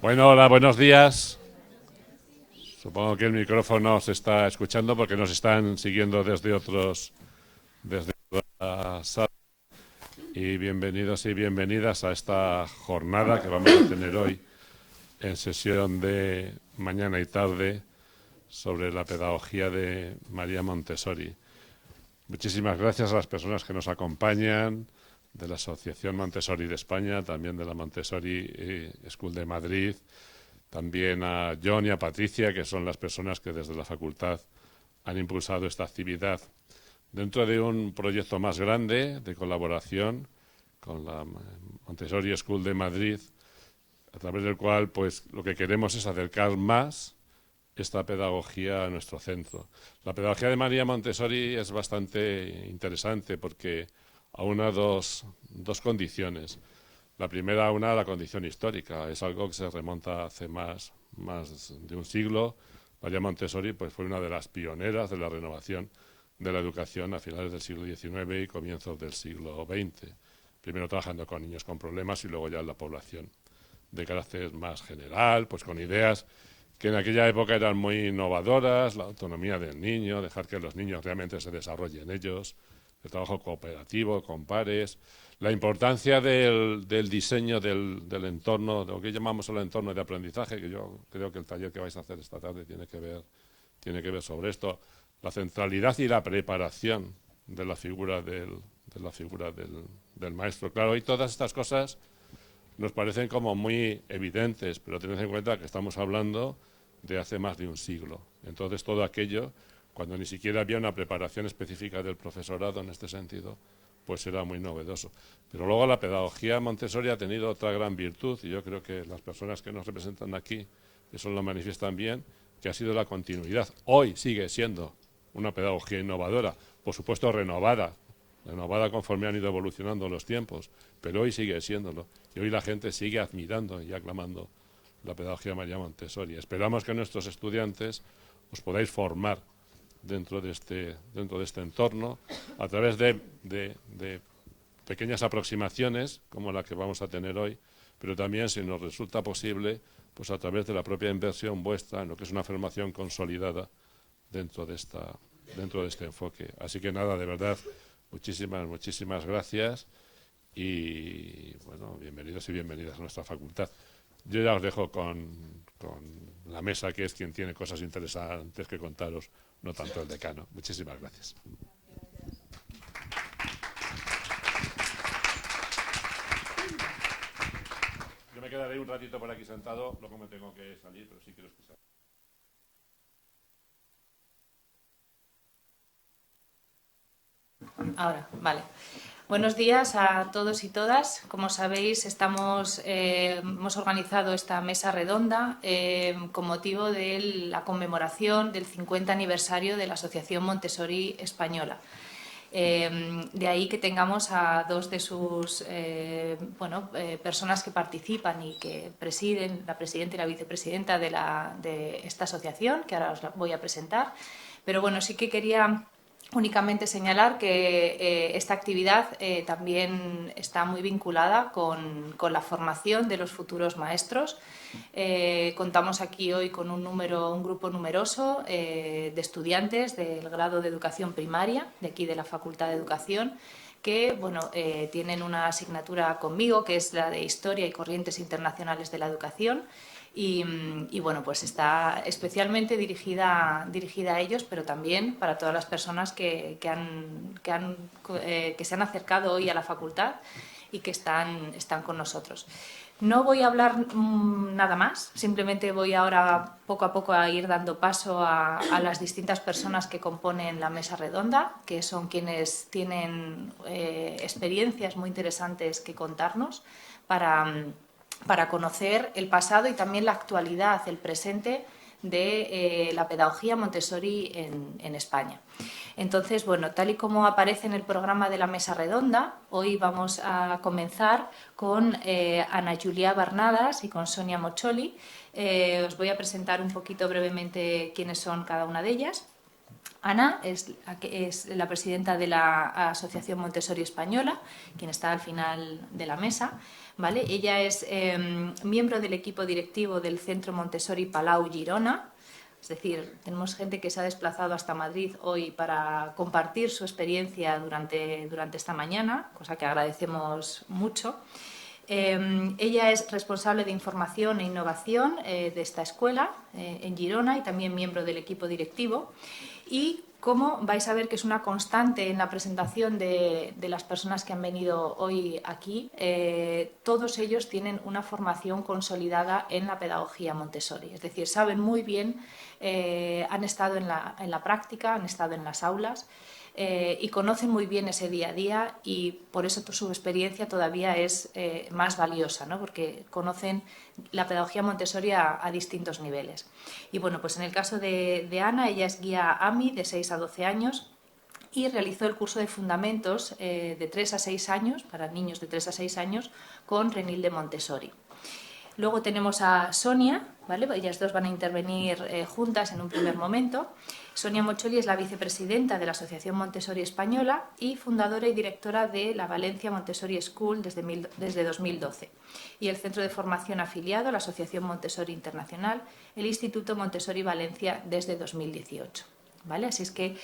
Bueno, hola, buenos días. Supongo que el micrófono se está escuchando porque nos están siguiendo desde la sala. Y bienvenidos y bienvenidas a esta jornada que vamos a tener hoy en sesión de mañana y tarde sobre la pedagogía de María Montessori. Muchísimas gracias a las personas que nos acompañan de la Asociación Montessori de España, también de la Montessori School de Madrid, también a John y a Patricia, que son las personas que desde la facultad han impulsado esta actividad dentro de un proyecto más grande de colaboración con la Montessori School de Madrid, a través del cual pues lo que queremos es acercar más esta pedagogía a nuestro centro. La pedagogía de María Montessori es bastante interesante porque aúna dos condiciones. La primera, la condición histórica. Es algo que se remonta hace más de un siglo. María Montessori pues, fue una de las pioneras de la renovación de la educación a finales del siglo XIX y comienzos del siglo XX. Primero trabajando con niños con problemas y luego ya en la población de carácter más general, pues con ideas que en aquella época eran muy innovadoras, la autonomía del niño, dejar que los niños realmente se desarrollen ellos, el trabajo cooperativo, con pares, la importancia del diseño del entorno, de lo que llamamos el entorno de aprendizaje, que yo creo que el taller que vais a hacer esta tarde tiene que ver sobre esto, la centralidad y la preparación de la figura del maestro. Claro, y todas estas cosas nos parecen como muy evidentes, pero tened en cuenta que estamos hablando de hace más de un siglo. Entonces todo aquello, cuando ni siquiera había una preparación específica del profesorado en este sentido, pues era muy novedoso. Pero luego la pedagogía Montessori ha tenido otra gran virtud, y yo creo que las personas que nos representan aquí eso lo manifiestan bien, que ha sido la continuidad. Hoy sigue siendo una pedagogía innovadora, por supuesto renovada conforme han ido evolucionando los tiempos, pero hoy sigue siéndolo. Y hoy la gente sigue admirando y aclamando la pedagogía María Montessori. Esperamos que nuestros estudiantes os podáis formar dentro de este entorno a través de pequeñas aproximaciones como la que vamos a tener hoy, pero también, si nos resulta posible, pues a través de la propia inversión vuestra en lo que es una formación consolidada dentro de este enfoque. Así que nada, de verdad, muchísimas gracias y bueno, bienvenidos y bienvenidas a nuestra facultad. Yo ya os dejo con la mesa, que es quien tiene cosas interesantes que contaros, no tanto el decano. Muchísimas gracias. Yo me quedaré un ratito por aquí sentado, luego me tengo que salir, pero sí quiero escuchar. Ahora, vale. Buenos días a todos y todas. Como sabéis, hemos organizado esta mesa redonda con motivo de la conmemoración del 50 aniversario de la Asociación Montessori Española. De ahí que tengamos a dos de sus personas que participan y que presiden, la presidenta y la vicepresidenta de esta asociación, que ahora os la voy a presentar. Pero bueno, sí que quería únicamente señalar que esta actividad también está muy vinculada con la formación de los futuros maestros. Contamos aquí hoy con un grupo numeroso de estudiantes del grado de educación primaria, de aquí de la Facultad de Educación, que tienen una asignatura conmigo, que es la de Historia y Corrientes Internacionales de la Educación. Bueno, pues está especialmente dirigida a ellos, pero también para todas las personas que se han acercado hoy a la facultad y que están con nosotros. No voy a hablar nada más, simplemente voy ahora poco a poco a ir dando paso a las distintas personas que componen la mesa redonda, que son quienes tienen experiencias muy interesantes que contarnos para conocer el pasado y también la actualidad, el presente de la pedagogía Montessori en España. Entonces, bueno, tal y como aparece en el programa de la mesa redonda, hoy vamos a comenzar con Ana Julia Barnadas y con Sonia Mocholi. Os voy a presentar un poquito brevemente quiénes son cada una de ellas. Ana es la presidenta de la Asociación Montessori Española, quien está al final de la mesa, ¿vale? Ella es miembro del equipo directivo del Centro Montessori Palau Girona. Es decir, tenemos gente que se ha desplazado hasta Madrid hoy para compartir su experiencia durante esta mañana, cosa que agradecemos mucho. Ella es responsable de información e innovación de esta escuela en Girona y también miembro del equipo directivo. Y como vais a ver que es una constante en la presentación de las personas que han venido hoy aquí, todos ellos tienen una formación consolidada en la pedagogía Montessori. Es decir, saben muy bien, han estado en la práctica, han estado en las aulas, y conocen muy bien ese día a día, y por eso su experiencia todavía es más valiosa, ¿no? Porque conocen la pedagogía Montessori a distintos niveles. Y bueno, pues en el caso de Ana, ella es guía AMI de 6 a 12 años y realizó el curso de fundamentos de 3 a 6 años, para niños de 3 a 6 años, con Renilde Montessori. Luego tenemos a Sonia, ¿vale? Ellas dos van a intervenir juntas en un primer momento. Sonia Mocholi es la vicepresidenta de la Asociación Montessori Española y fundadora y directora de la Valencia Montessori School desde 2012. Y el centro de formación afiliado a la Asociación Montessori Internacional, el Instituto Montessori Valencia desde 2018. ¿Vale? Así es que,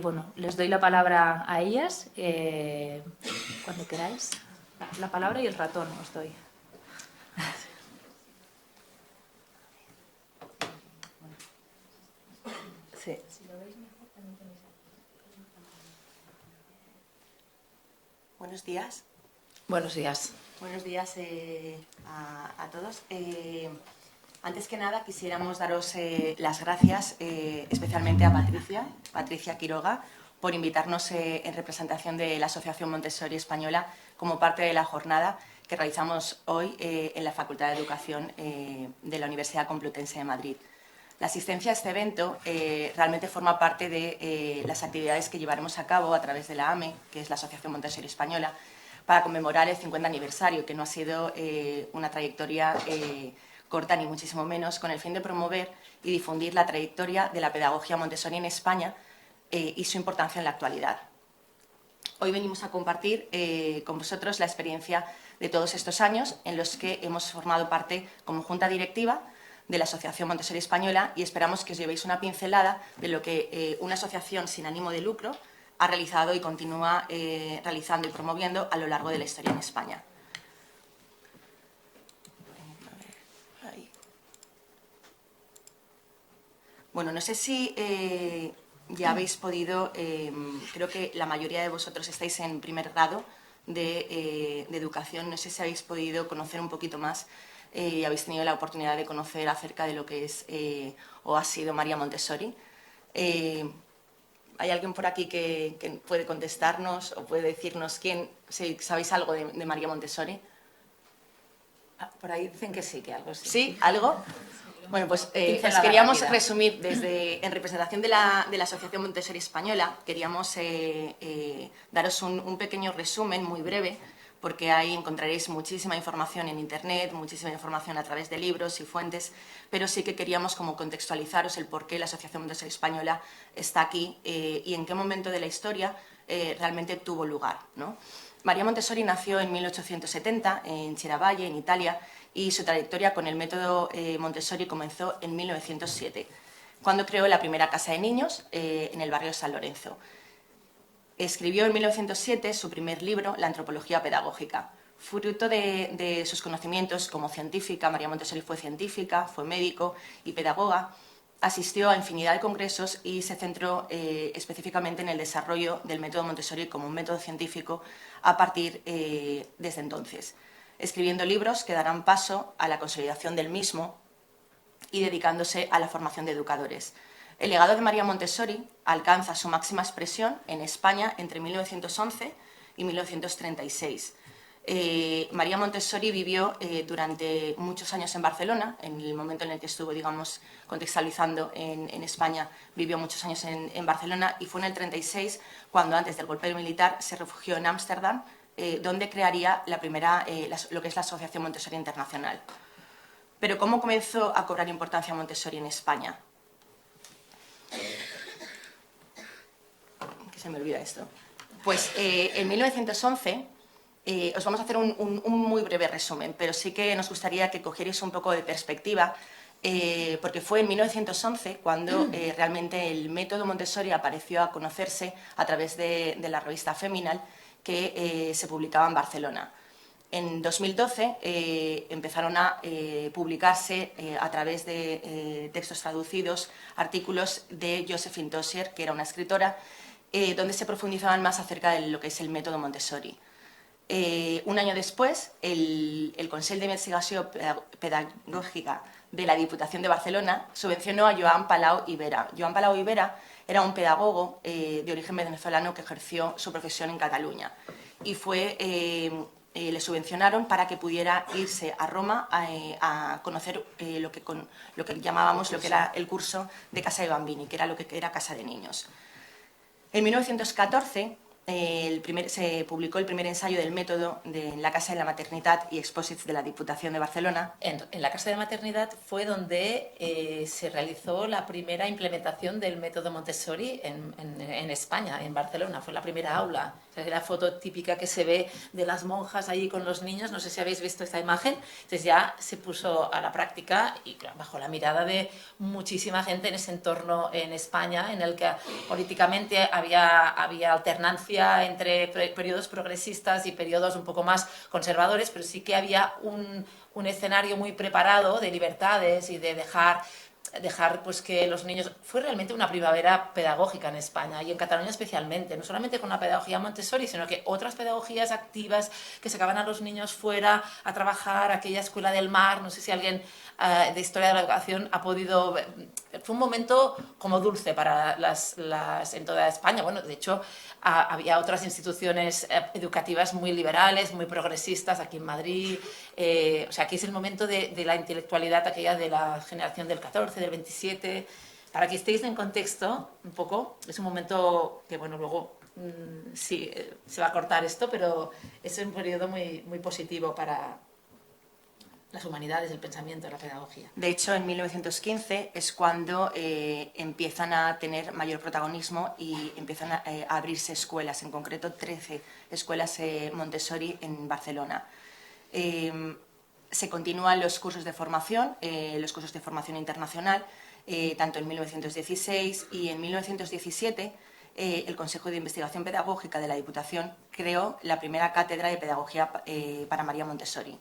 bueno, les doy la palabra a ellas cuando queráis. La palabra y el ratón os doy. Sí. Buenos días. Buenos días. Buenos días a todos. Antes que nada quisiéramos daros las gracias especialmente a Patricia Quiroga, por invitarnos en representación de la Asociación Montessori Española como parte de la jornada que realizamos hoy en la Facultad de Educación de la Universidad Complutense de Madrid. La asistencia a este evento realmente forma parte de las actividades que llevaremos a cabo a través de la AME, que es la Asociación Montessori Española, para conmemorar el 50 aniversario, que no ha sido una trayectoria corta ni muchísimo menos, con el fin de promover y difundir la trayectoria de la pedagogía Montessori en España y su importancia en la actualidad. Hoy venimos a compartir con vosotros la experiencia de todos estos años en los que hemos formado parte como Junta Directiva de la Asociación Montessori Española, y esperamos que os llevéis una pincelada de lo que una asociación sin ánimo de lucro ha realizado y continúa realizando y promoviendo a lo largo de la historia en España. Bueno, no sé si ya habéis podido, creo que la mayoría de vosotros estáis en primer grado de educación, no sé si habéis podido conocer un poquito más y habéis tenido la oportunidad de conocer acerca de lo que es o ha sido María Montessori. ¿Hay alguien por aquí que puede contestarnos o puede decirnos si sabéis algo de María Montessori? Por ahí dicen que sí, que algo sí. ¿Sí? ¿Algo? Bueno, pues os queríamos resumir en representación de la Asociación Montessori Española, queríamos daros un pequeño resumen muy breve, porque ahí encontraréis muchísima información en Internet, muchísima información a través de libros y fuentes, pero sí que queríamos como contextualizaros el por qué la Asociación Montessori Española está aquí y en qué momento de la historia realmente tuvo lugar, ¿no? María Montessori nació en 1870 en Chiaravalle, en Italia, y su trayectoria con el método Montessori comenzó en 1907, cuando creó la primera casa de niños en el barrio San Lorenzo. Escribió en 1907 su primer libro, La antropología pedagógica. Fruto de sus conocimientos como científica, María Montessori fue científica, fue médico y pedagoga, asistió a infinidad de congresos y se centró específicamente en el desarrollo del método Montessori como un método científico a partir desde entonces, escribiendo libros que darán paso a la consolidación del mismo y dedicándose a la formación de educadores. El legado de María Montessori alcanza su máxima expresión en España entre 1911 y 1936. María Montessori vivió durante muchos años en Barcelona, en el momento en el que estuvo, digamos, contextualizando en España, vivió muchos años en Barcelona, y fue en el 36 cuando, antes del golpe militar, se refugió en Ámsterdam, donde crearía la primera, lo que es la Asociación Montessori Internacional. Pero ¿cómo comenzó a cobrar importancia Montessori en España? se me olvida esto. Pues en 1911, os vamos a hacer un muy breve resumen, pero sí que nos gustaría que cogierais un poco de perspectiva, porque fue en 1911 cuando realmente el método Montessori apareció a conocerse a través de la revista Feminal, que se publicaba en Barcelona. En 2012 empezaron a publicarse a través de textos traducidos artículos de Josephine Tossier, que era una escritora, donde se profundizaban más acerca de lo que es el método Montessori. Un año después, el Consell d'Investigació Pedagògica de la Diputación de Barcelona subvencionó a Joan Palau i Vera. Joan Palau i Vera era un pedagogo de origen venezolano que ejerció su profesión en Cataluña y le subvencionaron para que pudiera irse a Roma a conocer lo que llamábamos lo que era el curso de Casa de Bambini, que era lo que era Casa de Niños. En 1914 se publicó el primer ensayo del método en la Casa de la Maternidad y Exposits de la Diputación de Barcelona. En la Casa de la Maternidad fue donde se realizó la primera implementación del método Montessori en España, en Barcelona. Fue la primera aula. O sea, la foto típica que se ve de las monjas allí con los niños, no sé si habéis visto esta imagen. Entonces ya se puso a la práctica y claro, bajo la mirada de muchísima gente en ese entorno en España, en el que políticamente había alternancia entre periodos progresistas y periodos un poco más conservadores, pero sí que había un escenario muy preparado de libertades y de dejar pues que los niños... Fue realmente una primavera pedagógica en España y en Cataluña especialmente, no solamente con la pedagogía Montessori, sino que otras pedagogías activas que sacaban a los niños fuera a trabajar, aquella escuela del mar, no sé si alguien de historia de la educación ha podido... Fue un momento como dulce para en toda España. Bueno, de hecho, había otras instituciones educativas muy liberales, muy progresistas aquí en Madrid. O sea, aquí es el momento de la intelectualidad aquella de la generación del 14, del 27. Para que estéis en contexto un poco, es un momento que, bueno, luego sí, se va a cortar esto, pero es un periodo muy, muy positivo para las humanidades, el pensamiento, la pedagogía. De hecho, en 1915 es cuando empiezan a tener mayor protagonismo y empiezan a abrirse escuelas, en concreto 13 escuelas Montessori en Barcelona. Se continúan los cursos de formación internacional, tanto en 1916 y en 1917 el Consejo de Investigación Pedagógica de la Diputación creó la primera cátedra de pedagogía para María Montessori,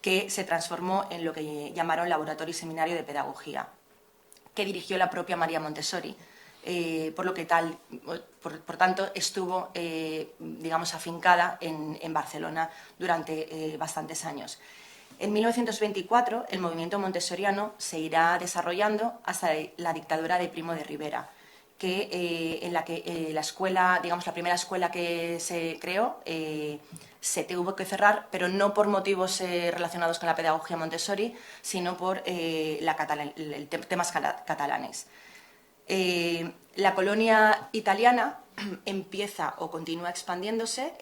que se transformó en lo que llamaron Laboratorio y Seminario de Pedagogía, que dirigió la propia María Montessori, por tanto estuvo digamos, afincada en Barcelona durante bastantes años. En 1924 el movimiento montessoriano se irá desarrollando hasta la dictadura de Primo de Rivera, en la que la escuela, digamos la primera escuela que se creó, se tuvo que cerrar, pero no por motivos relacionados con la pedagogía Montessori, sino por temas catalanes. La colonia italiana empieza o continúa expandiéndose,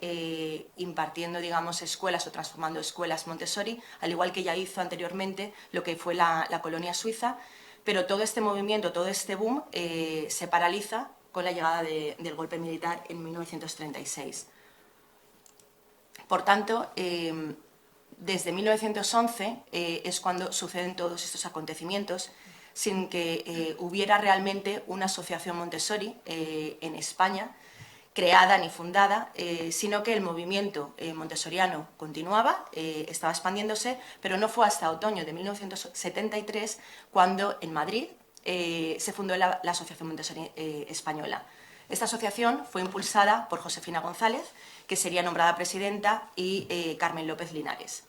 impartiendo, digamos, escuelas o transformando escuelas Montessori, al igual que ya hizo anteriormente lo que fue la colonia suiza, pero todo este movimiento, todo este boom se paraliza con la llegada del golpe militar en 1936. Por tanto, desde 1911 es cuando suceden todos estos acontecimientos, sin que hubiera realmente una asociación Montessori en España, creada ni fundada, sino que el movimiento montessoriano continuaba, estaba expandiéndose, pero no fue hasta otoño de 1973 cuando en Madrid se fundó la Asociación Montessori Española. Esta asociación fue impulsada por Josefina González, que sería nombrada presidenta, y Carmen López Linares.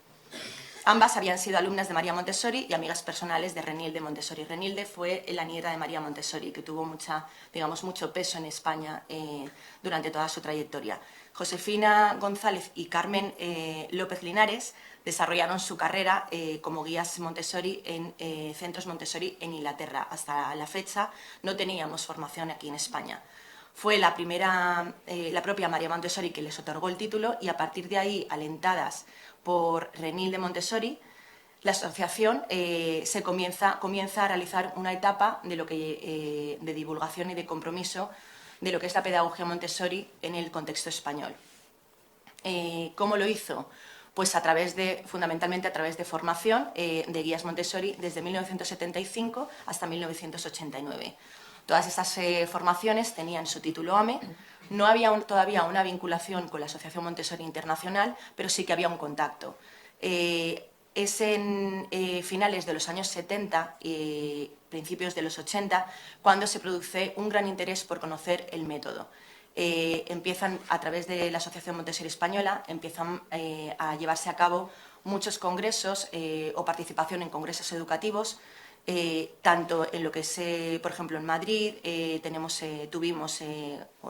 Ambas habían sido alumnas de María Montessori y amigas personales de Renilde Montessori. Renilde fue la nieta de María Montessori, que tuvo mucho peso en España durante toda su trayectoria. Josefina González y Carmen López Linares desarrollaron su carrera como guías Montessori en centros Montessori en Inglaterra. Hasta la fecha no teníamos formación aquí en España. Fue la propia María Montessori que les otorgó el título y a partir de ahí, alentadas por Renilde Montessori, la asociación comienza a realizar una etapa de divulgación y de compromiso de lo que es la pedagogía Montessori en el contexto español. ¿Cómo lo hizo? Pues fundamentalmente a través de formación de guías Montessori desde 1975 hasta 1989. Todas estas formaciones tenían su título AME. No había todavía una vinculación con la Asociación Montessori Internacional, pero sí que había un contacto. Es en finales de los años 70 y principios de los 80 cuando se produce un gran interés por conocer el método. Empiezan, a través de la Asociación Montessori Española, empiezan a llevarse a cabo muchos congresos o participación en congresos educativos, tanto en lo que es, por ejemplo, en Madrid,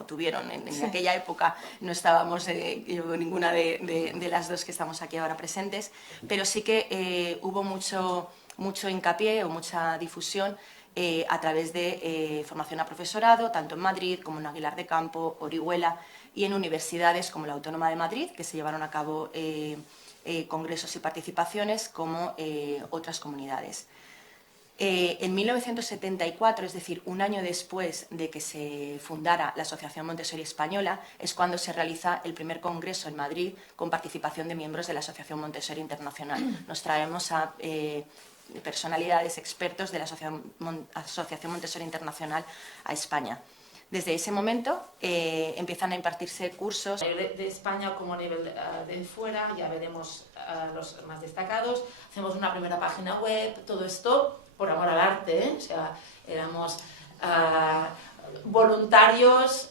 tuvieron en aquella época, no estábamos ninguna de las dos que estamos aquí ahora presentes, pero sí que hubo mucho hincapié o mucha difusión a través de formación a profesorado, tanto en Madrid como en Aguilar de Campo, Orihuela y en universidades como la Autónoma de Madrid, que se llevaron a cabo congresos y participaciones, como otras comunidades. En 1974, es decir, un año después de que se fundara la Asociación Montessori Española, es cuando se realiza el primer congreso en Madrid con participación de miembros de la Asociación Montessori Internacional. Nos traemos a personalidades, expertos de la Asociación Montessori Internacional a España. Desde ese momento empiezan a impartirse cursos. A nivel de España como a nivel de fuera, ya veremos los más destacados. Hacemos una primera página web, todo esto por amor al arte, o sea, éramos voluntarios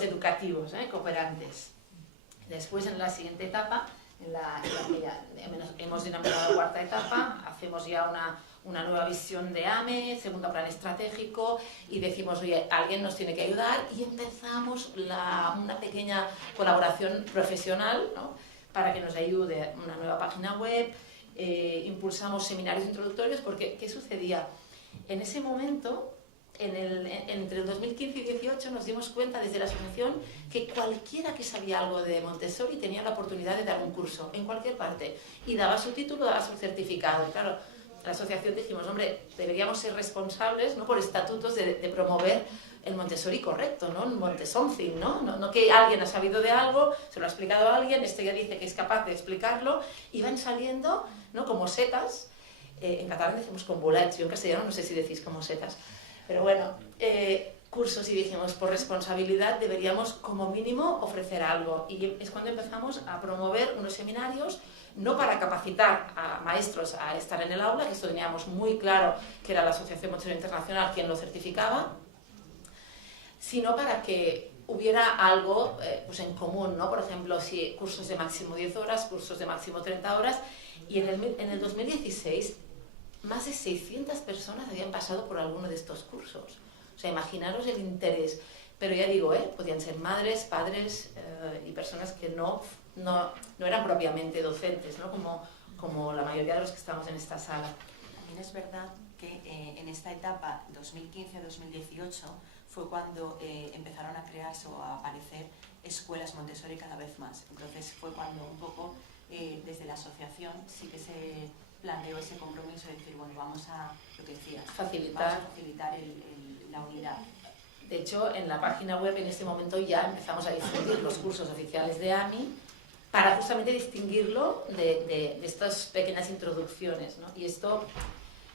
educativos, cooperantes. Después, en la siguiente etapa, en la que ya hemos denominado cuarta etapa, hacemos ya una nueva visión de AME, segundo plan estratégico, y decimos, oye, alguien nos tiene que ayudar, y empezamos una pequeña colaboración profesional, ¿no?, para que nos ayude una nueva página web. Impulsamos seminarios introductorios, porque ¿qué sucedía? En ese momento, entre el 2015 y 2018, nos dimos cuenta desde la asociación que cualquiera que sabía algo de Montessori tenía la oportunidad de dar un curso en cualquier parte, y daba su título, daba su certificado. Y claro, la asociación dijimos, hombre, deberíamos ser responsables, ¿no?, por estatutos de promover el Montessori correcto, ¿no? Montessomething, ¿no? No que alguien ha sabido de algo, se lo ha explicado a alguien, este ya dice que es capaz de explicarlo, y van saliendo, ¿no?, como setas. En catalán decimos con bolets, yo en castellano no sé si decís como setas, pero bueno, cursos, y dijimos, por responsabilidad deberíamos como mínimo ofrecer algo, y es cuando empezamos a promover unos seminarios, no para capacitar a maestros a estar en el aula, que esto teníamos muy claro que era la Asociación Montessori Internacional quien lo certificaba, sino para que hubiera algo pues en común, ¿no? Por ejemplo, si cursos de máximo 10 horas, cursos de máximo 30 horas, y en el 2016 más de 600 personas habían pasado por alguno de estos cursos. O sea, imaginaros el interés. Pero ya digo, podían ser madres, padres y personas que no eran propiamente docentes, ¿no?, como la mayoría de los que estamos en esta sala. También es verdad que en esta etapa 2015-2018 fue cuando empezaron a crearse o a aparecer escuelas Montessori cada vez más. Entonces fue cuando un poco desde la asociación sí que se planteó ese compromiso de decir, bueno, vamos a, lo que decías, facilitar la unidad. De hecho, en la página web en este momento ya empezamos a difundir los cursos oficiales de AMI para justamente distinguirlo de estas pequeñas introducciones, ¿no? Y esto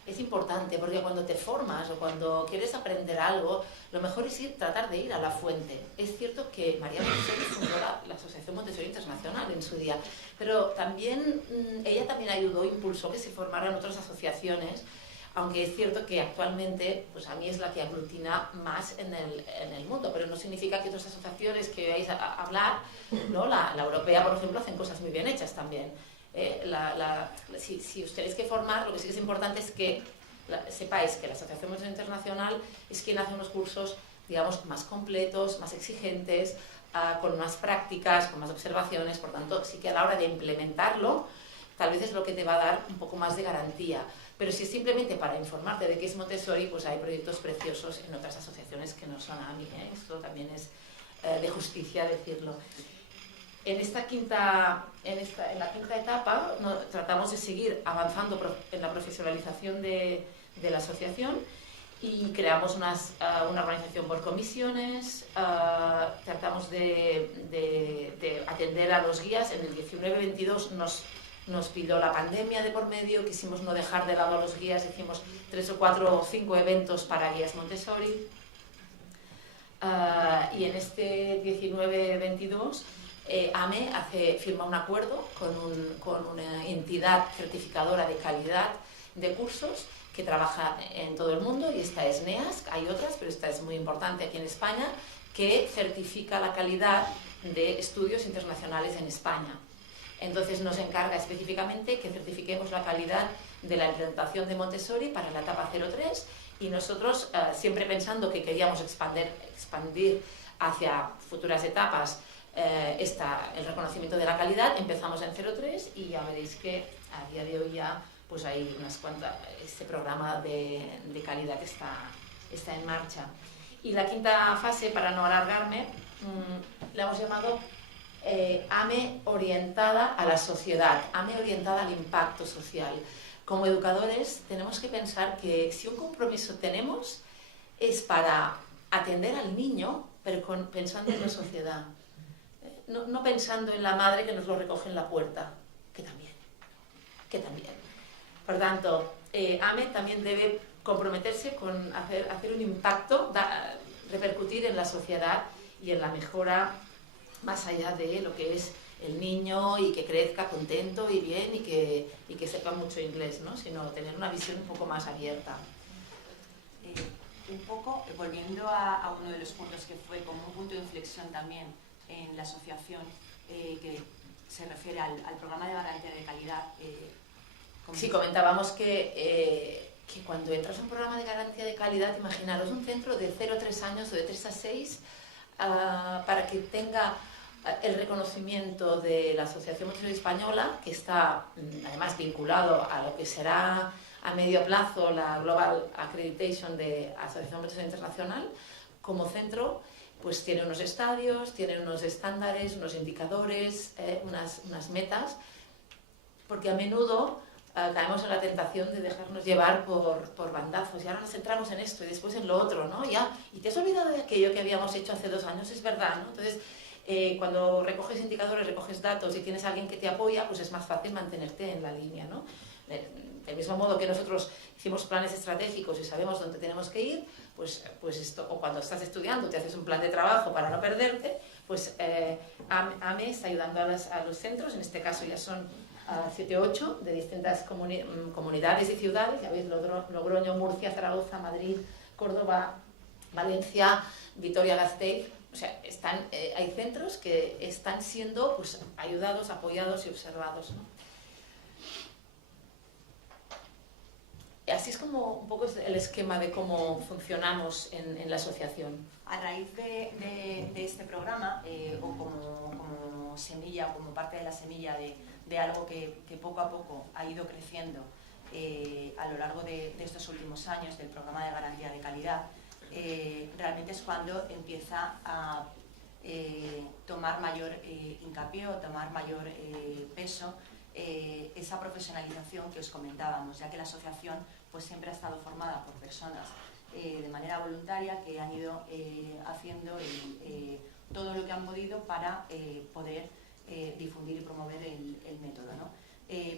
es importante porque cuando te formas o cuando quieres aprender algo, lo mejor es tratar de ir a la fuente. Es cierto que María Montessori fundó la Asociación Montessori Internacional en su día, pero también ella también ayudó, impulsó que se formaran otras asociaciones, aunque es cierto que actualmente pues a mí es la que aglutina más en el mundo, pero no significa que otras asociaciones que vais a hablar, ¿no? La europea, por ejemplo, hacen cosas muy bien hechas también. Si os tenéis que formar, lo que sí que es importante es que sepáis que la Asociación Montessori Internacional es quien hace unos cursos, digamos, más completos, más exigentes, con más prácticas, con más observaciones. Por tanto, sí que a la hora de implementarlo, tal vez es lo que te va a dar un poco más de garantía. Pero si es simplemente para informarte de qué es Montessori, pues hay proyectos preciosos en otras asociaciones que no son AMI, Esto también es de justicia decirlo. En la quinta etapa tratamos de seguir avanzando en la profesionalización de la asociación, y creamos una organización por comisiones, tratamos de atender a los guías. En el 19-22 nos pilló la pandemia de por medio, quisimos no dejar de lado a los guías, hicimos 3 o 4 o 5 eventos para guías Montessori. Y en este 19-22 AME firma un acuerdo con una entidad certificadora de calidad de cursos que trabaja en todo el mundo, y esta es NEASC, hay otras, pero esta es muy importante aquí en España, que certifica la calidad de estudios internacionales en España. Entonces nos encarga específicamente que certifiquemos la calidad de la implementación de Montessori para la etapa 03, y nosotros, siempre pensando que queríamos expandir hacia futuras etapas el reconocimiento de la calidad, empezamos en 03 y ya veréis que a día de hoy ya pues hay unas cuantas, este programa de calidad está en marcha. Y la quinta fase, para no alargarme, la hemos llamado AME orientada a la sociedad, AME orientada al impacto social. Como educadores tenemos que pensar que si un compromiso tenemos es para atender al niño, pero pensando en la sociedad. No pensando en la madre que nos lo recoge en la puerta, que también. Por tanto, AME también debe comprometerse con hacer un impacto, repercutir en la sociedad y en la mejora más allá de lo que es el niño, y que crezca contento y bien y que sepa mucho inglés, ¿no? Sino tener una visión un poco más abierta. Un poco, volviendo a uno de los puntos que fue como un punto de inflexión también en la asociación, que se refiere al programa de garantía de calidad. Sí, comentábamos que cuando entras a un programa de garantía de calidad, imaginaros un centro de 0 a 3 años o de 3 a 6, para que tenga el reconocimiento de la Asociación Montessori Española, que está además vinculado a lo que será a medio plazo la Global Accreditation de Asociación Montessori Internacional. Como centro, pues tiene unos estadios, tiene unos estándares, unos indicadores, unas metas, porque a menudo caemos en la tentación de dejarnos llevar por bandazos, y ahora nos centramos en esto y después en lo otro, ¿no? Y te has olvidado de aquello que habíamos hecho hace 2 años, es verdad, ¿no? Entonces, cuando recoges indicadores, recoges datos y tienes a alguien que te apoya, pues es más fácil mantenerte en la línea, ¿no? Del mismo modo que nosotros hicimos planes estratégicos y sabemos dónde tenemos que ir, pues esto, o cuando estás estudiando te haces un plan de trabajo para no perderte, pues AME está ayudando a los centros, en este caso ya son 7 o 8 de distintas comunidades y ciudades, ya veis, Logroño, Murcia, Zaragoza, Madrid, Córdoba, Valencia, Vitoria-Gasteiz. O sea, hay centros que están siendo pues ayudados, apoyados y observados, ¿no? Así es como un poco el esquema de cómo funcionamos en la asociación. A raíz de este programa, o como semilla, o como parte de la semilla de algo que poco a poco ha ido creciendo a lo largo de estos últimos años del programa de garantía de calidad, realmente es cuando empieza a tomar mayor hincapié o tomar mayor peso esa profesionalización que os comentábamos, ya que la asociación pues siempre ha estado formada por personas de manera voluntaria que han ido haciendo todo lo que han podido para poder difundir y promover el método, ¿no?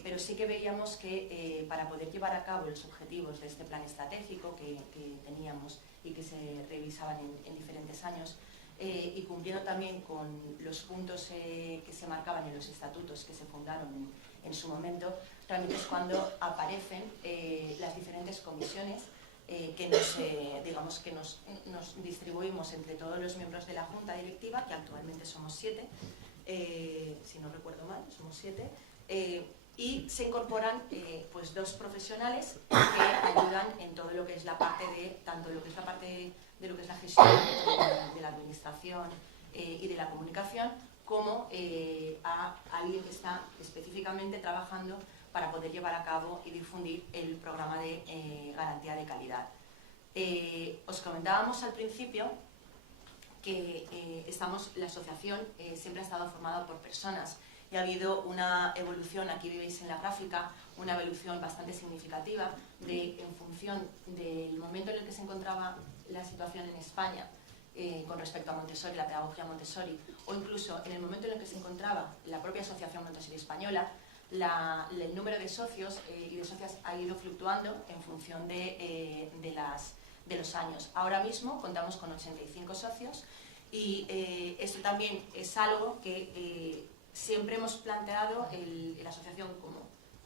Pero sí que veíamos que para poder llevar a cabo los objetivos de este plan estratégico que teníamos y que se revisaban en diferentes años, y cumpliendo también con los puntos que se marcaban en los estatutos que se fundaron en su momento, realmente es cuando aparecen las diferentes comisiones que nos distribuimos entre todos los miembros de la Junta Directiva, que actualmente somos 7, si no recuerdo mal, somos 7, y se incorporan pues 2 profesionales que ayudan en todo lo que es la parte de, tanto lo que es la parte de lo que es la gestión de la administración y de la comunicación, como a alguien que está específicamente trabajando para poder llevar a cabo y difundir el programa de garantía de calidad. Os comentábamos al principio que la asociación siempre ha estado formada por personas y ha habido una evolución, aquí veis en la gráfica, una evolución bastante significativa en función del momento en el que se encontraba la situación en España con respecto a Montessori, la pedagogía Montessori, o incluso en el momento en el que se encontraba la propia Asociación Montessori Española. El número de socios y de socias ha ido fluctuando en función de los años. Ahora mismo contamos con 85 socios y esto también es algo que siempre hemos planteado en la asociación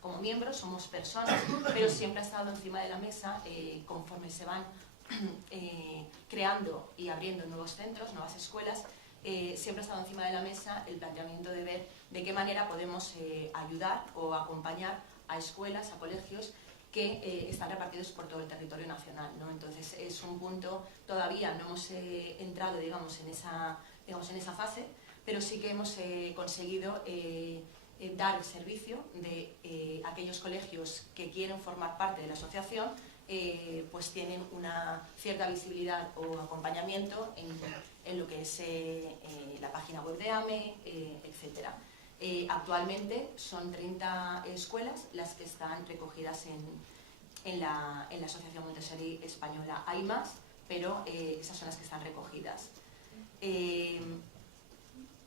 como miembros, somos personas, pero siempre ha estado encima de la mesa conforme se van creando y abriendo nuevos centros, nuevas escuelas. Siempre ha estado encima de la mesa el planteamiento de ver de qué manera podemos ayudar o acompañar a escuelas, a colegios que están repartidos por todo el territorio nacional, ¿no? Entonces es un punto, todavía no hemos entrado, digamos, en esa fase, pero sí que hemos conseguido dar el servicio de aquellos colegios que quieren formar parte de la asociación, pues tienen una cierta visibilidad o acompañamiento en lo que es la página web de AME, etc. Actualmente son 30 escuelas las que están recogidas en la Asociación Montessori Española. Hay más, pero esas son las que están recogidas.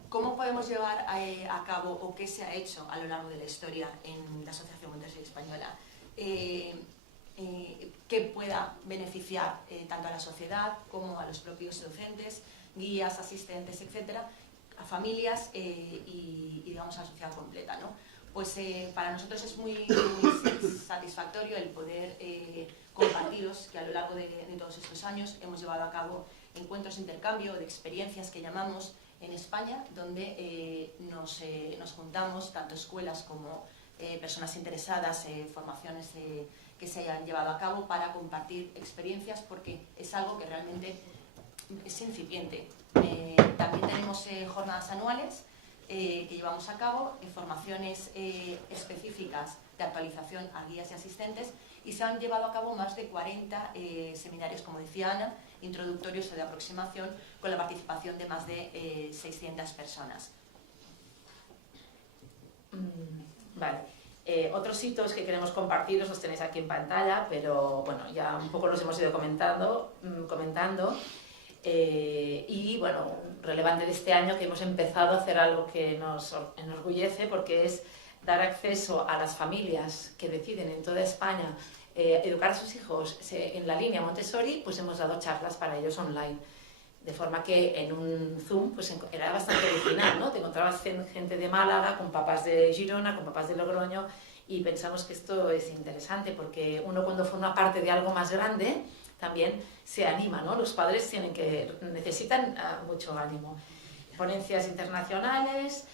¿Cómo podemos llevar a cabo o qué se ha hecho a lo largo de la historia en la Asociación Montessori Española? Que pueda beneficiar tanto a la sociedad como a los propios docentes, guías, asistentes, etcétera, a familias y digamos a la sociedad completa, ¿no? Pues para nosotros es muy satisfactorio el poder compartiros que a lo largo de todos estos años hemos llevado a cabo encuentros de intercambio de experiencias que llamamos en España, donde nos juntamos tanto escuelas como personas interesadas, formaciones que se hayan llevado a cabo para compartir experiencias, porque es algo que realmente es incipiente. También tenemos jornadas anuales que llevamos a cabo, formaciones específicas de actualización a guías y asistentes, y se han llevado a cabo más de 40 seminarios, como decía Ana, introductorios o de aproximación, con la participación de más de 600 personas. Vale. Otros hitos que queremos compartir los tenéis aquí en pantalla, pero bueno, ya un poco los hemos ido comentando. Y bueno, relevante de este año que hemos empezado a hacer algo que nos enorgullece, porque es dar acceso a las familias que deciden en toda España educar a sus hijos en la línea Montessori. Pues hemos dado charlas para ellos online, de forma que en un Zoom pues era bastante original, ¿no? Te encontrabas gente de Málaga con papás de Girona, con papás de Logroño, y pensamos que esto es interesante porque uno, cuando forma parte de algo más grande, también se anima, ¿no? Los padres necesitan mucho ánimo. Ponencias internacionales,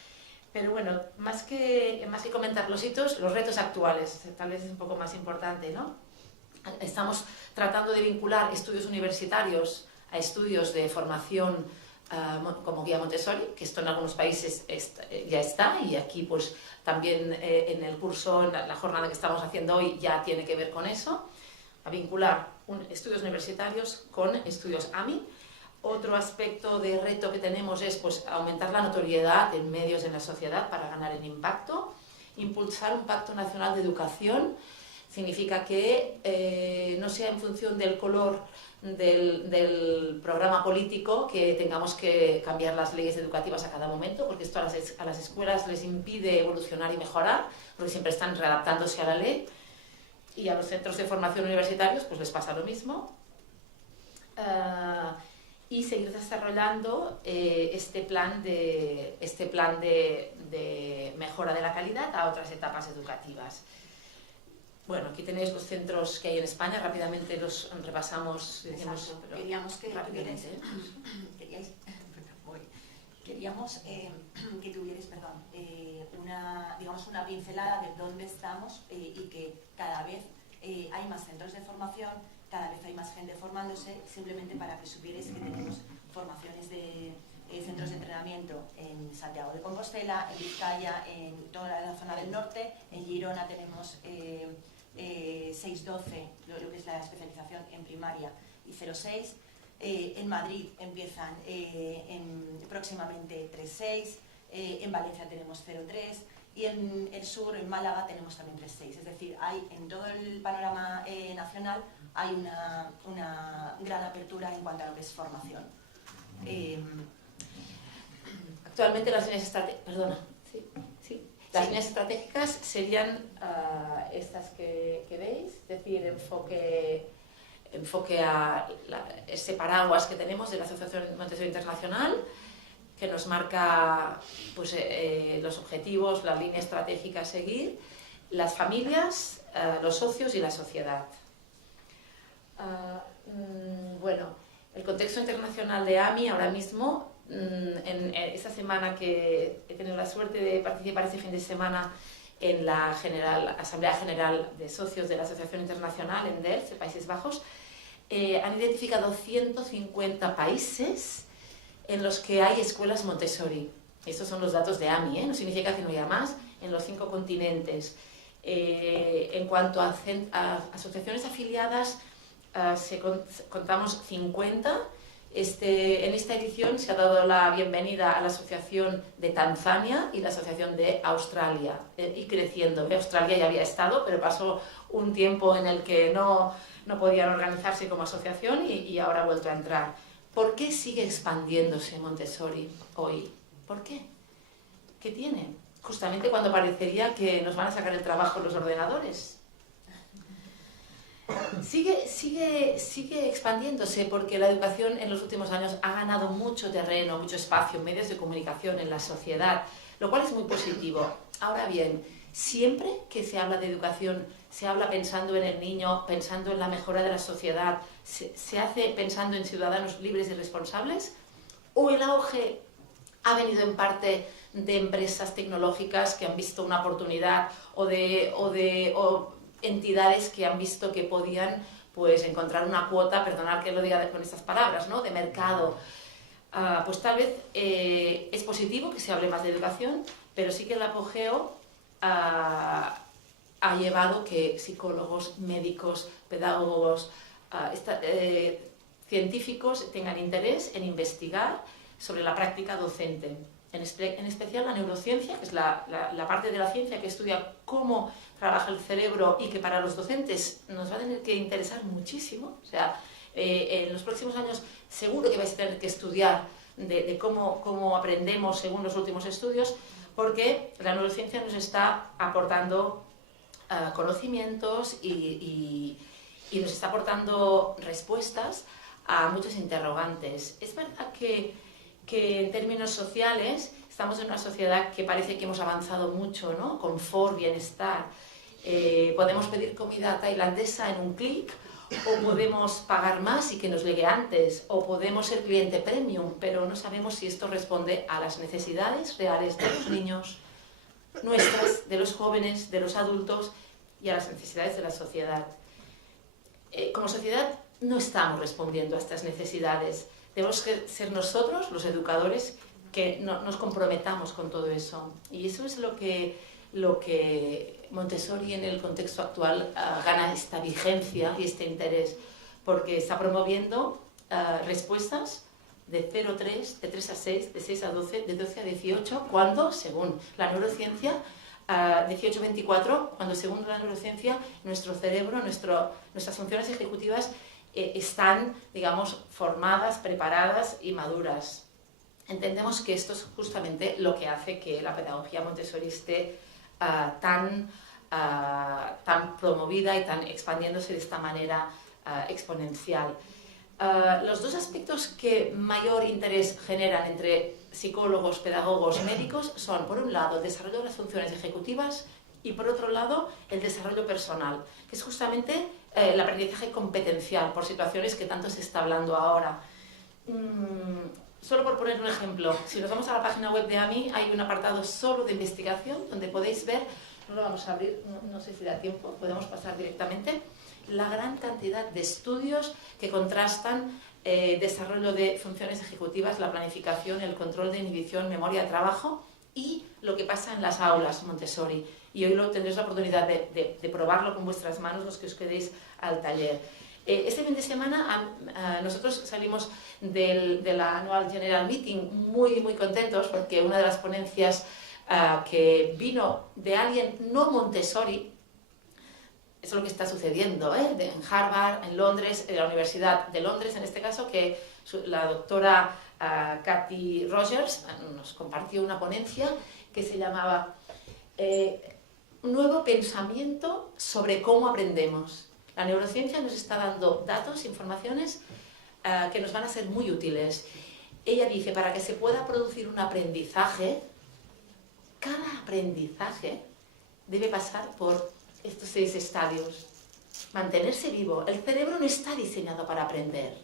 pero bueno, más que comentar los hitos, los retos actuales, tal vez es un poco más importante, ¿no? Estamos tratando de vincular estudios universitarios a estudios de formación como guía Montessori, que esto en algunos países ya está, y aquí pues también en el curso, en la jornada que estamos haciendo hoy, ya tiene que ver con eso, a vincular estudios universitarios con estudios AMI. Otro aspecto de reto que tenemos es pues aumentar la notoriedad en medios en la sociedad para ganar en impacto, impulsar un pacto nacional de educación. Significa que no sea en función del color del programa político que tengamos que cambiar las leyes educativas a cada momento, porque esto a las escuelas les impide evolucionar y mejorar, porque siempre están readaptándose a la ley, y a los centros de formación universitarios pues les pasa lo mismo. Y seguir desarrollando este plan de mejora de la calidad a otras etapas educativas. Bueno, aquí tenéis los centros que hay en España, rápidamente los repasamos. Decimos, queríamos que tuvierais, una pincelada de dónde estamos y que cada vez hay más centros de formación, cada vez hay más gente formándose, simplemente para que supierais que tenemos formaciones de centros de entrenamiento en Santiago de Compostela, en Vizcaya, en toda la zona del norte, en Girona tenemos 6-12, lo que es la especialización en primaria, y 0-6. En Madrid empiezan próximamente 3-6, en Valencia tenemos 0,3 y en el sur, en Málaga, tenemos también 3,6. Es decir, hay en todo el panorama nacional hay una gran apertura en cuanto a lo que es formación. Actualmente las líneas estratégicas serían estas que veis, es decir, enfoque a ese paraguas que tenemos de la Asociación Montessori Internacional, que nos marca pues, los objetivos, la línea estratégica a seguir, las familias, los socios y la sociedad. Bueno, el contexto internacional de AMI ahora mismo, en esta semana que he tenido la suerte de participar este fin de semana en la Asamblea General de Socios de la Asociación Internacional en Delft, de Países Bajos, han identificado 150 países en los que hay escuelas Montessori. Estos son los datos de AMI, no significa que no haya más, en los 5 continentes. En cuanto a asociaciones afiliadas, contamos 50. En esta edición se ha dado la bienvenida a la Asociación de Tanzania y la Asociación de Australia, y creciendo. Australia ya había estado, pero pasó un tiempo en el que no podían organizarse como asociación y ahora ha vuelto a entrar. ¿Por qué sigue expandiéndose Montessori hoy? ¿Por qué? ¿Qué tiene? Justamente cuando parecería que nos van a sacar el trabajo los ordenadores. Sigue expandiéndose porque la educación en los últimos años ha ganado mucho terreno, mucho espacio en medios de comunicación, en la sociedad, lo cual es muy positivo. Ahora bien, siempre que se habla de educación, se habla pensando en el niño, pensando en la mejora de la sociedad, se hace pensando en ciudadanos libres y responsables, o el auge ha venido en parte de empresas tecnológicas que han visto una oportunidad o entidades que han visto que podían pues, encontrar una cuota, perdonad que lo diga con estas palabras, ¿no? De mercado. Pues tal vez es positivo que se hable más de educación, pero sí que el apogeo ha llevado que psicólogos, médicos, pedagogos, científicos tengan interés en investigar sobre la práctica docente. En especial la neurociencia, que es la parte de la ciencia que estudia cómo trabaja el cerebro y que para los docentes nos va a tener que interesar muchísimo. O sea, en los próximos años seguro que vais a tener que estudiar de cómo aprendemos según los últimos estudios, porque la neurociencia nos está aportando conocimientos y nos está aportando respuestas a muchos interrogantes. Es verdad que en términos sociales estamos en una sociedad que parece que hemos avanzado mucho, ¿no? Confort, bienestar. Podemos pedir comida tailandesa en un clic, o podemos pagar más y que nos llegue antes, o podemos ser cliente premium, pero no sabemos si esto responde a las necesidades reales de los niños, nuestras, de los jóvenes, de los adultos y a las necesidades de la sociedad. Como sociedad no estamos respondiendo a estas necesidades. Debemos ser nosotros, los educadores, que nos comprometamos con todo eso. Y eso es lo que Montessori en el contexto actual gana esta vigencia y este interés, porque está promoviendo respuestas de 0,3, de 3 a 6, de 6 a 12, de 12 a 18, cuando, según la neurociencia, 18 a 24, cuando según la neurociencia nuestro cerebro, nuestras funciones ejecutivas están, digamos, formadas, preparadas y maduras. Entendemos que esto es justamente lo que hace que la pedagogía Montessori esté tan promovida y tan expandiéndose de esta manera exponencial. Los dos aspectos que mayor interés generan entre psicólogos, pedagogos, médicos son, por un lado, el desarrollo de las funciones ejecutivas y, por otro lado, el desarrollo personal, que es justamente el aprendizaje competencial por situaciones que tanto se está hablando ahora. Solo por poner un ejemplo, si nos vamos a la página web de AMI, hay un apartado solo de investigación donde podéis ver, no lo vamos a abrir, no sé si da tiempo, podemos pasar directamente, la gran cantidad de estudios que contrastan desarrollo de funciones ejecutivas, la planificación, el control de inhibición, memoria de trabajo y lo que pasa en las aulas Montessori. Y hoy tendréis la oportunidad de probarlo con vuestras manos los que os quedéis al taller. Este fin de semana nosotros salimos de la Annual General Meeting muy, muy contentos porque una de las ponencias que vino de alguien no Montessori, eso es lo que está sucediendo en Harvard, en Londres, en la Universidad de Londres en este caso, que la doctora Kathy Rogers nos compartió una ponencia que se llamaba Nuevo pensamiento sobre cómo aprendemos. La neurociencia nos está dando datos, informaciones que nos van a ser muy útiles. Ella dice, para que se pueda producir un aprendizaje, cada aprendizaje debe pasar por estos 6 estadios. Mantenerse vivo. El cerebro no está diseñado para aprender.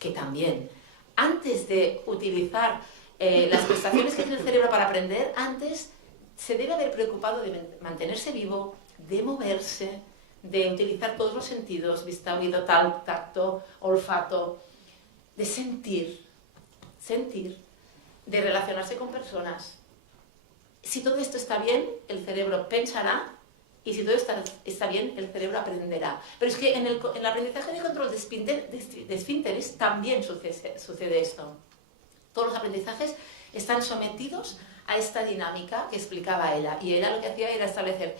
Que también, antes de utilizar las prestaciones que tiene el cerebro para aprender, antes se debe haber preocupado de mantenerse vivo, de moverse, de utilizar todos los sentidos, vista, oído, tacto, olfato, de sentir, de relacionarse con personas. Si todo esto está bien, el cerebro pensará, y si todo está bien, el cerebro aprenderá. Pero es que en el aprendizaje de control de esfínteres también sucede esto. Todos los aprendizajes están sometidos a esta dinámica que explicaba ella, y ella lo que hacía era establecer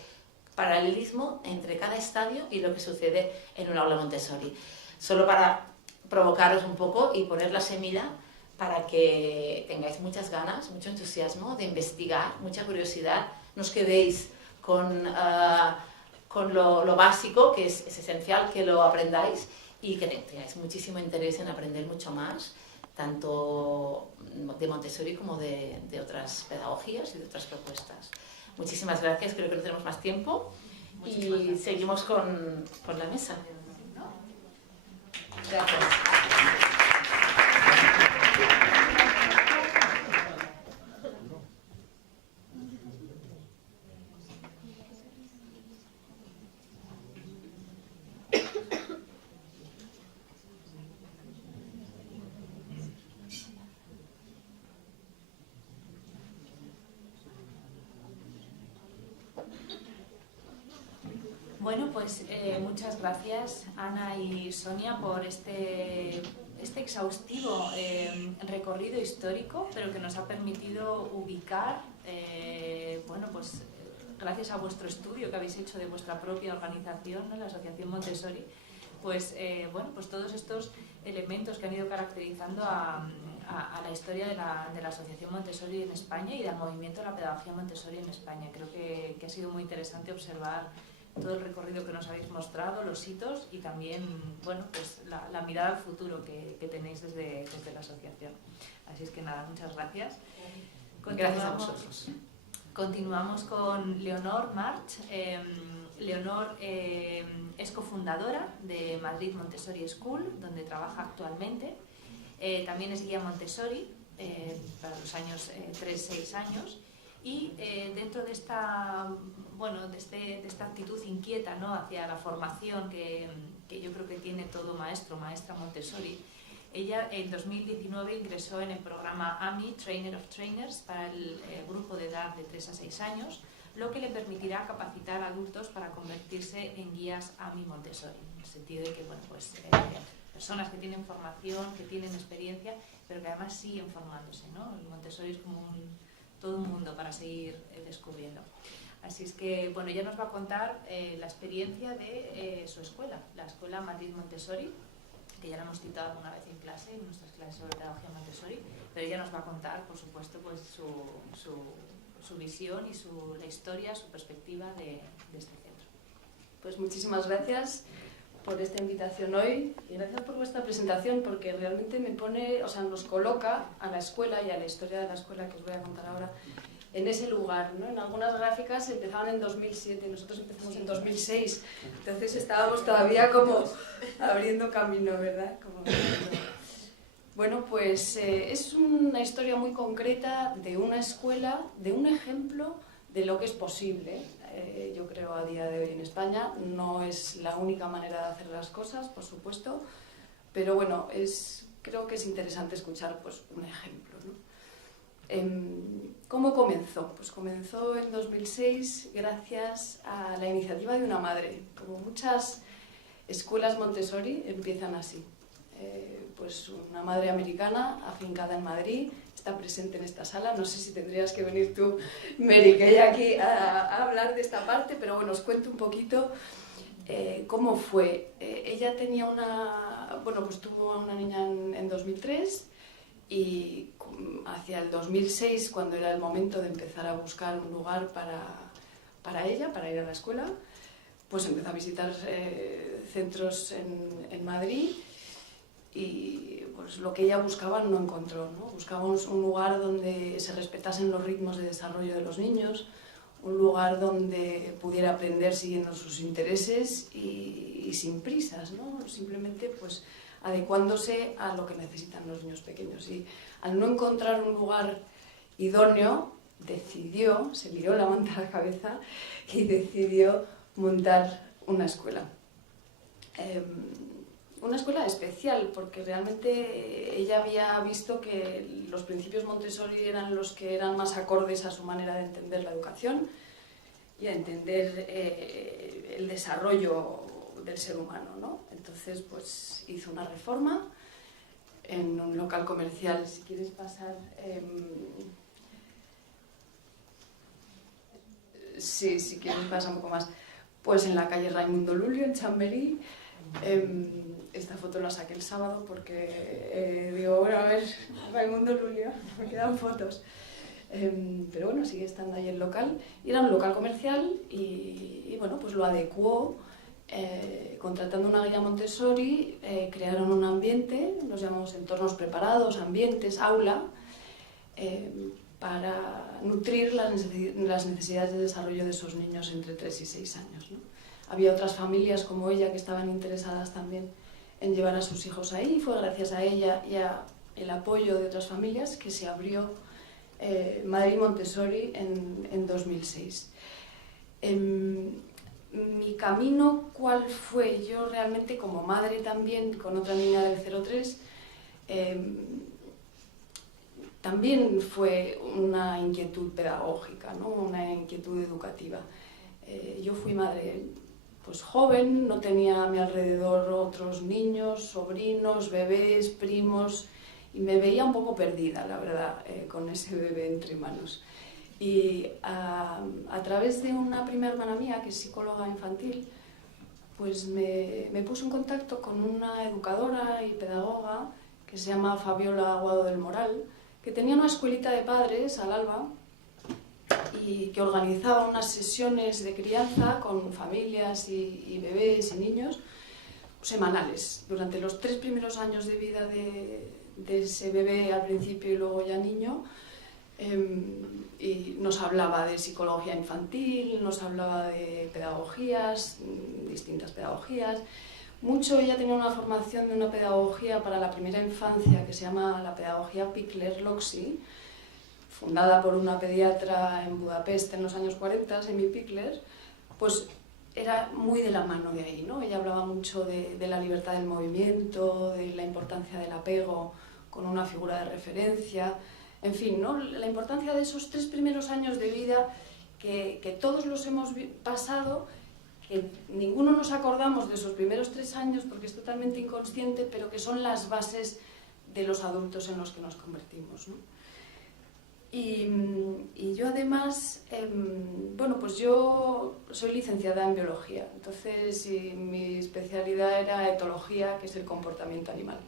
paralelismo entre cada estadio y lo que sucede en un aula Montessori. Solo para provocaros un poco y poner la semilla para que tengáis muchas ganas, mucho entusiasmo de investigar, mucha curiosidad, no os quedéis con lo básico, que es esencial que lo aprendáis, y que tengáis muchísimo interés en aprender mucho más, tanto de Montessori como de otras pedagogías y de otras propuestas. Muchísimas gracias, creo que no tenemos más tiempo y seguimos con la mesa. Gracias. Bueno, pues muchas gracias Ana y Sonia por este exhaustivo recorrido histórico, pero que nos ha permitido ubicar, bueno, pues gracias a vuestro estudio que habéis hecho de vuestra propia organización, ¿no?, la Asociación Montessori, pues bueno, pues todos estos elementos que han ido caracterizando a la historia de la Asociación Montessori en España y del movimiento de la pedagogía Montessori en España. Creo que ha sido muy interesante observar todo el recorrido que nos habéis mostrado, los hitos y también, bueno, pues la mirada al futuro que tenéis desde la asociación. Así es que nada, muchas gracias. Gracias a vosotros. Continuamos con Leonor March. Leonor es cofundadora de Madrid Montessori School, donde trabaja actualmente. También es guía Montessori para los años 3-6 años. Y dentro de esta, bueno, de esta actitud inquieta, ¿no?, hacia la formación que yo creo que tiene todo maestro, maestra Montessori, ella en 2019 ingresó en el programa AMI, Trainer of Trainers, para el grupo de edad de 3 a 6 años, lo que le permitirá capacitar a adultos para convertirse en guías AMI Montessori, en el sentido de que, bueno, pues personas que tienen formación, que tienen experiencia, pero que además siguen formándose, ¿no? El Montessori es como todo un mundo para seguir descubriendo. Así es que, bueno, ella nos va a contar la experiencia de su escuela, la Escuela Madrid Montessori, que ya la hemos citado alguna vez en clase, en nuestras clases sobre pedagogía Montessori, pero ella nos va a contar, por supuesto, pues su visión y la historia, su perspectiva de este centro. Pues muchísimas gracias por esta invitación hoy y gracias por vuestra presentación, porque realmente me pone, o sea, nos coloca a la escuela y a la historia de la escuela que os voy a contar ahora en ese lugar, ¿no? En algunas gráficas empezaban en 2007, nosotros empezamos en 2006, entonces estábamos todavía como abriendo camino, ¿verdad? Bueno, pues es una historia muy concreta de una escuela, de un ejemplo de lo que es posible. Yo creo a día de hoy en España no es la única manera de hacer las cosas, por supuesto, pero bueno, creo que es interesante escuchar pues un ejemplo, ¿no? ¿Cómo comenzó? Pues comenzó en 2006 gracias a la iniciativa de una madre. Como muchas escuelas Montessori empiezan así. Pues una madre americana afincada en Madrid está presente en esta sala. No sé si tendrías que venir tú, Mary, que hay aquí a hablar de esta parte, pero bueno, os cuento un poquito cómo fue. Ella tenía pues tuvo a una niña en 2003 y hacia el 2006, cuando era el momento de empezar a buscar un lugar para ella, para ir a la escuela, pues empezó a visitar centros en Madrid y pues lo que ella buscaba no encontró, ¿no? Buscaba un lugar donde se respetasen los ritmos de desarrollo de los niños, un lugar donde pudiera aprender siguiendo sus intereses y sin prisas, ¿no? Simplemente pues adecuándose a lo que necesitan los niños pequeños. Y al no encontrar un lugar idóneo, se lió la manta a la cabeza y decidió montar una escuela. Una escuela especial, porque realmente ella había visto que los principios Montessori eran los que eran más acordes a su manera de entender la educación y a entender el desarrollo del ser humano, ¿no? Entonces, pues hizo una reforma en un local comercial. Si quieres pasar... sí, si quieres pasar un poco más. Pues en la calle Raimundo Lulio, en Chamberí. Esta foto la saqué el sábado porque digo, bueno, a ver, Raimundo Lulio, me quedan fotos. Pero bueno, sigue estando ahí el local. Y era un local comercial y bueno, pues lo adecuó contratando una guía Montessori, crearon un ambiente, los llamamos entornos preparados, ambientes, aula, para nutrir las necesidades de desarrollo de esos niños entre 3 y 6 años, ¿no? Había otras familias como ella que estaban interesadas también en llevar a sus hijos ahí, y fue gracias a ella y al apoyo de otras familias que se abrió Madrid Montessori en 2006. Mi camino, ¿cuál fue? Yo realmente como madre también, con otra niña del 03, también fue una inquietud pedagógica, ¿no? Una inquietud educativa. Yo fui madre pues joven, no tenía a mi alrededor otros niños, sobrinos, bebés, primos, y me veía un poco perdida, la verdad, con ese bebé entre manos. Y a través de una prima hermana mía, que es psicóloga infantil, pues me puso en contacto con una educadora y pedagoga que se llama Fabiola Aguado del Moral, que tenía una escuelita de padres al alba y que organizaba unas sesiones de crianza con familias y bebés y niños semanales durante los 3 primeros años de vida de ese bebé al principio y luego ya niño. Y nos hablaba de psicología infantil, nos hablaba de pedagogías, distintas pedagogías. Mucho, ella tenía una formación de una pedagogía para la primera infancia que se llama la pedagogía Pikler-Loxi, fundada por una pediatra en Budapest en los años 40, Semi Pikler, pues era muy de la mano de ahí, ¿no? Ella hablaba mucho de la libertad del movimiento, de la importancia del apego con una figura de referencia, en fin, ¿no? La importancia de esos 3 primeros años de vida que todos los hemos pasado, que ninguno nos acordamos de esos primeros 3 años porque es totalmente inconsciente, pero que son las bases de los adultos en los que nos convertimos, ¿no? Y yo además, bueno, pues yo soy licenciada en biología, entonces mi especialidad era etología, que es el comportamiento animal.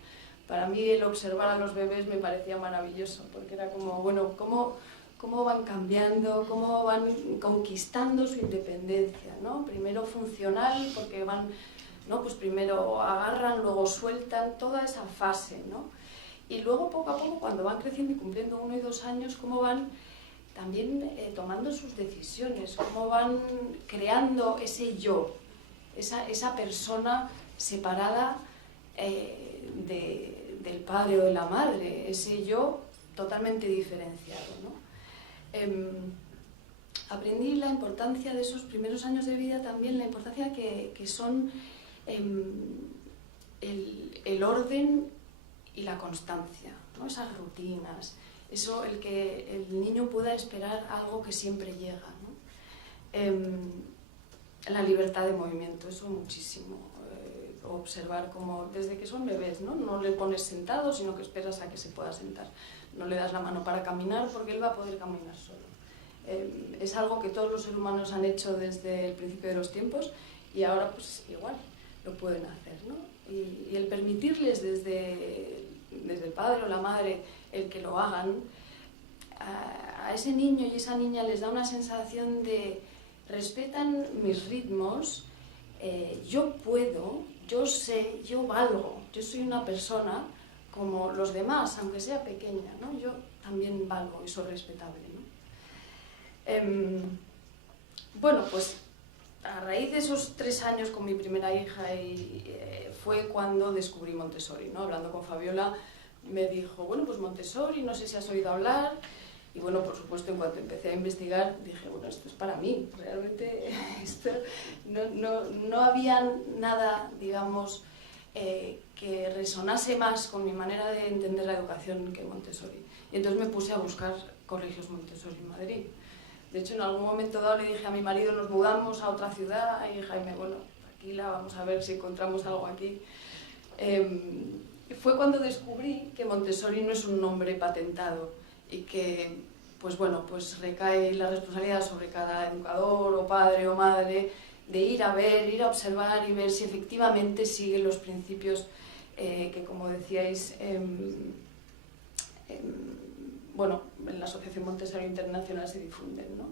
Para mí el observar a los bebés me parecía maravilloso, porque era como, bueno, cómo van cambiando, cómo van conquistando su independencia, ¿no? Primero funcional, porque van, ¿no? Pues primero agarran, luego sueltan, toda esa fase, ¿no? Y luego poco a poco, cuando van creciendo y cumpliendo 1 y 2 años, cómo van también tomando sus decisiones, cómo van creando ese yo, esa persona separada del padre o de la madre, ese yo totalmente diferenciado, ¿no? Aprendí la importancia de esos primeros años de vida, también la importancia que son el orden y la constancia, ¿no? Esas rutinas, eso, el que el niño pueda esperar algo que siempre llega, ¿no? La libertad de movimiento, eso muchísimo. observar cómo desde que son bebés, ¿no? No le pones sentado, sino que esperas a que se pueda sentar. No le das la mano para caminar porque él va a poder caminar solo. Es algo que todos los seres humanos han hecho desde el principio de los tiempos y ahora pues igual lo pueden hacer, ¿no? Y el permitirles desde el padre o la madre el que lo hagan, a ese niño y esa niña les da una sensación de respetan mis ritmos, yo puedo, yo sé, yo valgo, yo soy una persona como los demás, aunque sea pequeña, ¿no? Yo también valgo y soy respetable, ¿no? Bueno, pues a raíz de esos 3 años con mi primera hija fue cuando descubrí Montessori, ¿no? Hablando con Fabiola me dijo, bueno, pues Montessori, no sé si has oído hablar. Y bueno, por supuesto, en cuanto empecé a investigar, dije, bueno, esto es para mí. Realmente esto no había nada, digamos, que resonase más con mi manera de entender la educación que Montessori. Y entonces me puse a buscar colegios Montessori en Madrid. De hecho, en algún momento dado le dije a mi marido, nos mudamos a otra ciudad, y Jaime, bueno, tranquila, vamos a ver si encontramos algo aquí. Fue cuando descubrí que Montessori no es un nombre patentado y que, pues bueno, pues recae la responsabilidad sobre cada educador o padre o madre de ir a ver, ir a observar y ver si efectivamente sigue los principios que, como decíais, bueno, en la Asociación Montessori Internacional se difunden, ¿no?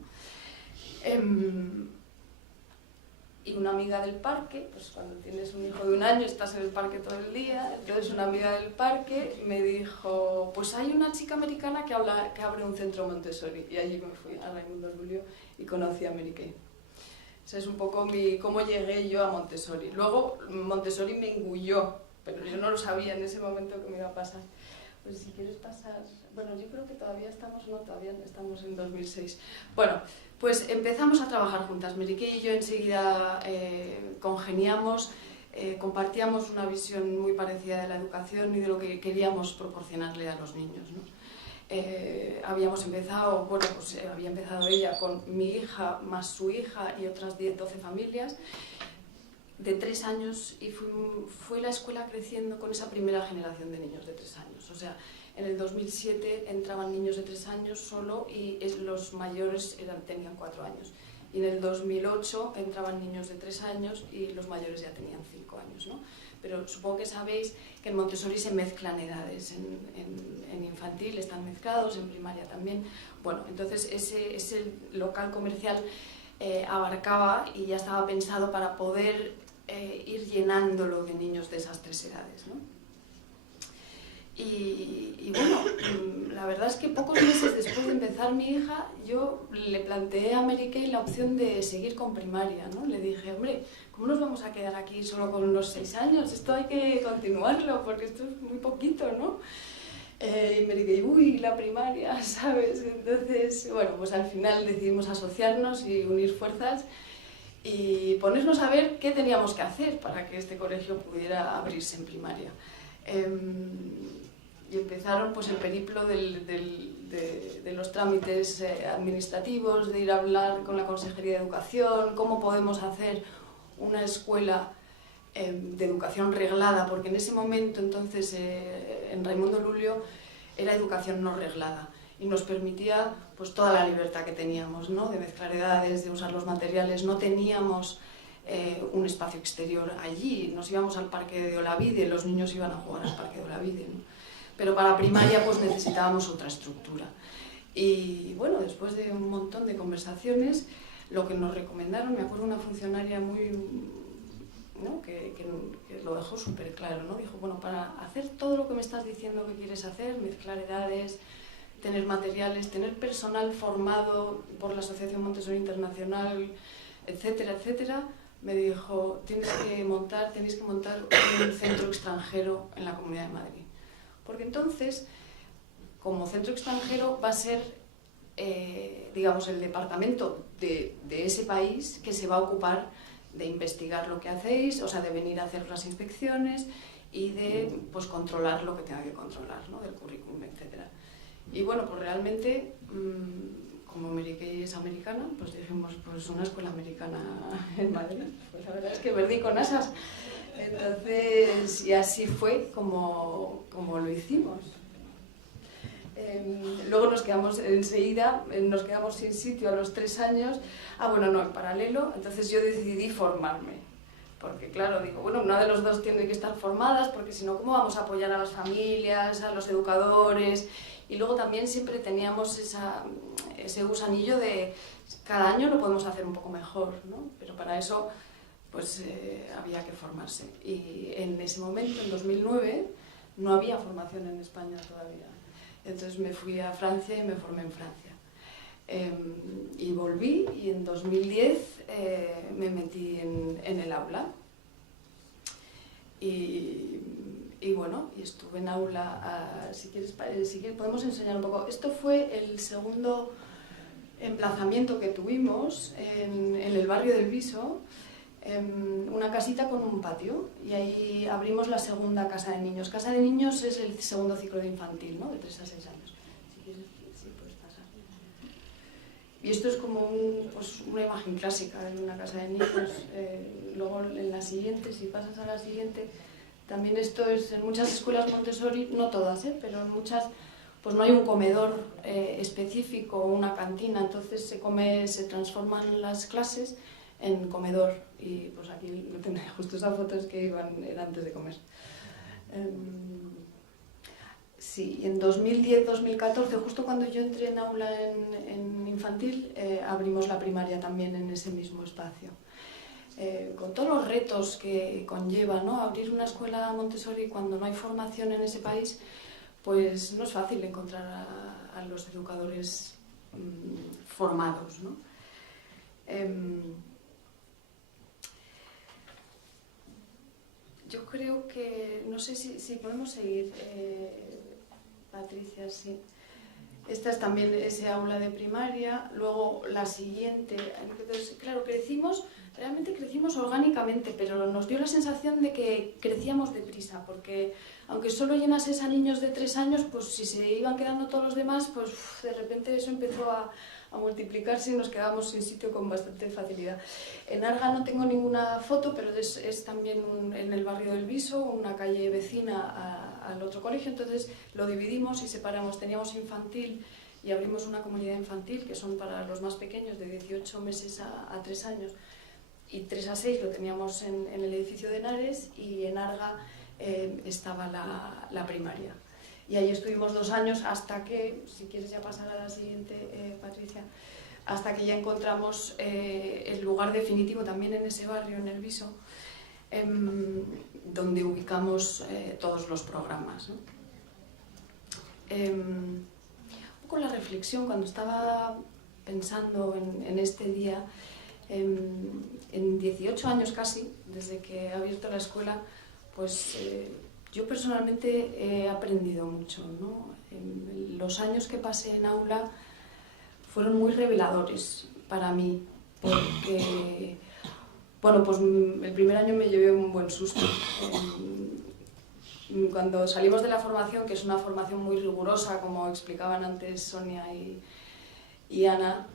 Y una amiga del parque, pues cuando tienes un hijo de 1 año estás en el parque todo el día, entonces una amiga del parque me dijo, pues hay una chica americana que abre un centro Montessori, y allí me fui a Raimundo Lulio y conocí a Mary Kay. Esa es un poco cómo llegué yo a Montessori. Luego Montessori me engulló, pero yo no lo sabía en ese momento que me iba a pasar. Pues si quieres pasar, bueno, yo creo que todavía estamos en 2006. Bueno, pues empezamos a trabajar juntas. Mary Kay y yo enseguida congeniamos, compartíamos una visión muy parecida de la educación y de lo que queríamos proporcionarle a los niños, ¿no? Habíamos empezado, bueno, pues había empezado ella con mi hija más su hija y otras 10-12 familias de 3 años, y fue la escuela creciendo con esa primera generación de niños de 3 años. O sea, en el 2007 entraban niños de 3 años solo y los mayores tenían 4 años. Y en el 2008 entraban niños de 3 años y los mayores ya tenían 5 años, ¿no? Pero supongo que sabéis que en Montessori se mezclan edades, en infantil están mezclados, en primaria también. Bueno, entonces ese local comercial abarcaba y ya estaba pensado para poder ir llenándolo de niños de esas 3 edades, ¿no? Y bueno, la verdad es que pocos meses después de empezar mi hija, yo le planteé a Mary Kay la opción de seguir con primaria, ¿no? Le dije, hombre, ¿cómo nos vamos a quedar aquí solo con los 6 años? Esto hay que continuarlo, porque esto es muy poquito, ¿no? Y Mary Kay, uy, la primaria, ¿sabes? Entonces, bueno, pues al final decidimos asociarnos y unir fuerzas y ponernos a ver qué teníamos que hacer para que este colegio pudiera abrirse en primaria. Y empezaron pues el periplo de los trámites administrativos, de ir a hablar con la Consejería de Educación, cómo podemos hacer una escuela de educación reglada, porque en ese momento entonces en Raimundo Lulio era educación no reglada y nos permitía pues toda la libertad que teníamos, ¿no? De mezclar edades, de usar los materiales. No teníamos un espacio exterior allí, nos íbamos al parque de Olavide, los niños iban a jugar al parque de Olavide, ¿no? Pero para primaria pues necesitábamos otra estructura. Y bueno, después de un montón de conversaciones, lo que nos recomendaron, me acuerdo una funcionaria muy, ¿no? que lo dejó súper claro, ¿no? Dijo, bueno, para hacer todo lo que me estás diciendo que quieres hacer, mezclar edades, tener materiales, tener personal formado por la Asociación Montessori Internacional, etcétera, etcétera, me dijo, tenéis que montar un centro extranjero en la Comunidad de Madrid. Porque entonces, como centro extranjero, va a ser, digamos, el departamento de ese país que se va a ocupar de investigar lo que hacéis, o sea, de venir a hacer las inspecciones y de pues, controlar lo que tenga que controlar, ¿no? Del currículum, etcétera. Y bueno, pues realmente, como Mary Kay es americana, pues dijimos, pues una escuela americana en Madrid. Pues la verdad es que perdí con asas. Entonces, y así fue como lo hicimos. Luego nos quedamos enseguida, nos quedamos sin sitio a los 3 años. Bueno, no, en paralelo, entonces yo decidí formarme. Porque claro, digo, bueno, una de los dos tiene que estar formadas, porque si no, ¿cómo vamos a apoyar a las familias, a los educadores? Y luego también siempre teníamos ese gusanillo de cada año lo podemos hacer un poco mejor, ¿no? Pero para eso pues había que formarse. Y en ese momento, en 2009, no había formación en España todavía. Entonces me fui a Francia y me formé en Francia. Y volví y en 2010 me metí en el aula. Y bueno, y estuve en aula, si quieres podemos enseñar un poco. Esto fue el segundo emplazamiento que tuvimos en el barrio del Viso, una casita con un patio, y ahí abrimos la segunda casa de niños. Casa de niños es el segundo ciclo de infantil, ¿no? De 3 a 6 años. Si quieres, sí, puedes pasar. Y esto es como una imagen clásica de una casa de niños. Luego en la siguiente, si pasas a la siguiente, también esto es en muchas escuelas Montessori, no todas, pero en muchas pues no hay un comedor específico o una cantina, entonces se transforman las clases en comedor, y pues aquí lo tendré, justo esa foto es que era antes de comer. Sí, en 2010-2014, justo cuando yo entré en aula en infantil, abrimos la primaria también en ese mismo espacio. Con todos los retos que conlleva, ¿no? Abrir una escuela Montessori cuando no hay formación en ese país, pues no es fácil encontrar a los educadores formados, ¿no? Yo creo que, no sé si podemos seguir, Patricia, sí. Esta es también ese aula de primaria, luego la siguiente, entonces, claro, realmente crecimos orgánicamente, pero nos dio la sensación de que crecíamos deprisa, porque aunque solo llenases a niños de 3 años, pues si se iban quedando todos los demás, pues de repente eso empezó a multiplicarse y nos quedamos sin sitio con bastante facilidad. En Arga no tengo ninguna foto, pero es también en el barrio del Viso, una calle vecina al otro colegio, entonces lo dividimos y separamos. Teníamos infantil y abrimos una comunidad infantil, que son para los más pequeños, de 18 meses a 3 años, y 3 a 6 lo teníamos en el edificio de Henares, y en Arga estaba la primaria. Y ahí estuvimos 2 años hasta que, si quieres ya pasar a la siguiente, Patricia, hasta que ya encontramos el lugar definitivo también en ese barrio, en el Viso, donde ubicamos todos los programas, ¿no? Un poco la reflexión cuando estaba pensando en este día, en 18 años casi, desde que he abierto la escuela, pues yo personalmente he aprendido mucho, ¿no? Los años que pasé en aula fueron muy reveladores para mí, porque, bueno, pues el primer año me llevé un buen susto. Cuando salimos de la formación, que es una formación muy rigurosa, como explicaban antes Sonia y Ana,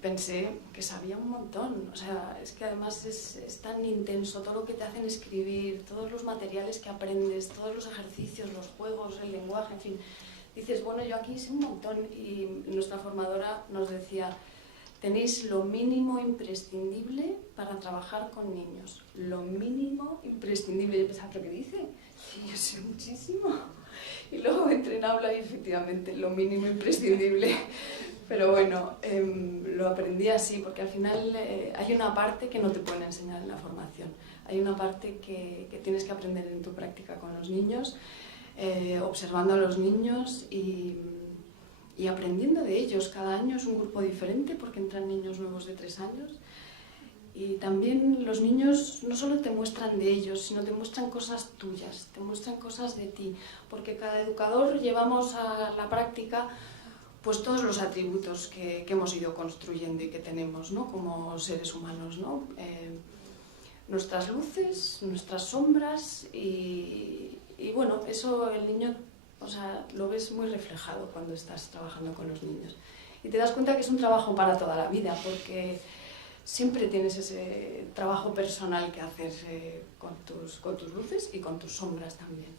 pensé que sabía un montón. O sea, es que además es tan intenso todo lo que te hacen escribir, todos los materiales que aprendes, todos los ejercicios, los juegos, el lenguaje, en fin. Dices, bueno, yo aquí sé un montón. Y nuestra formadora nos decía, tenéis lo mínimo imprescindible para trabajar con niños. Lo mínimo imprescindible. Yo pensaba, ¿pero qué dice? Sí, yo sé muchísimo. Y luego entré en aula y efectivamente lo mínimo imprescindible. Pero bueno, lo aprendí así, porque al final hay una parte que no te pueden enseñar en la formación. Hay una parte que tienes que aprender en tu práctica con los niños, observando a los niños y aprendiendo de ellos. Cada año es un grupo diferente porque entran niños nuevos de 3 años. Y también los niños no solo te muestran de ellos, sino te muestran cosas tuyas, te muestran cosas de ti. Porque cada educador llevamos a la práctica pues todos los atributos que hemos ido construyendo y que tenemos, ¿no? Como seres humanos, ¿no? Nuestras luces, nuestras sombras y bueno, eso el niño, o sea, lo ves muy reflejado cuando estás trabajando con los niños. Y te das cuenta que es un trabajo para toda la vida, porque siempre tienes ese trabajo personal que hacer con tus luces y con tus sombras también.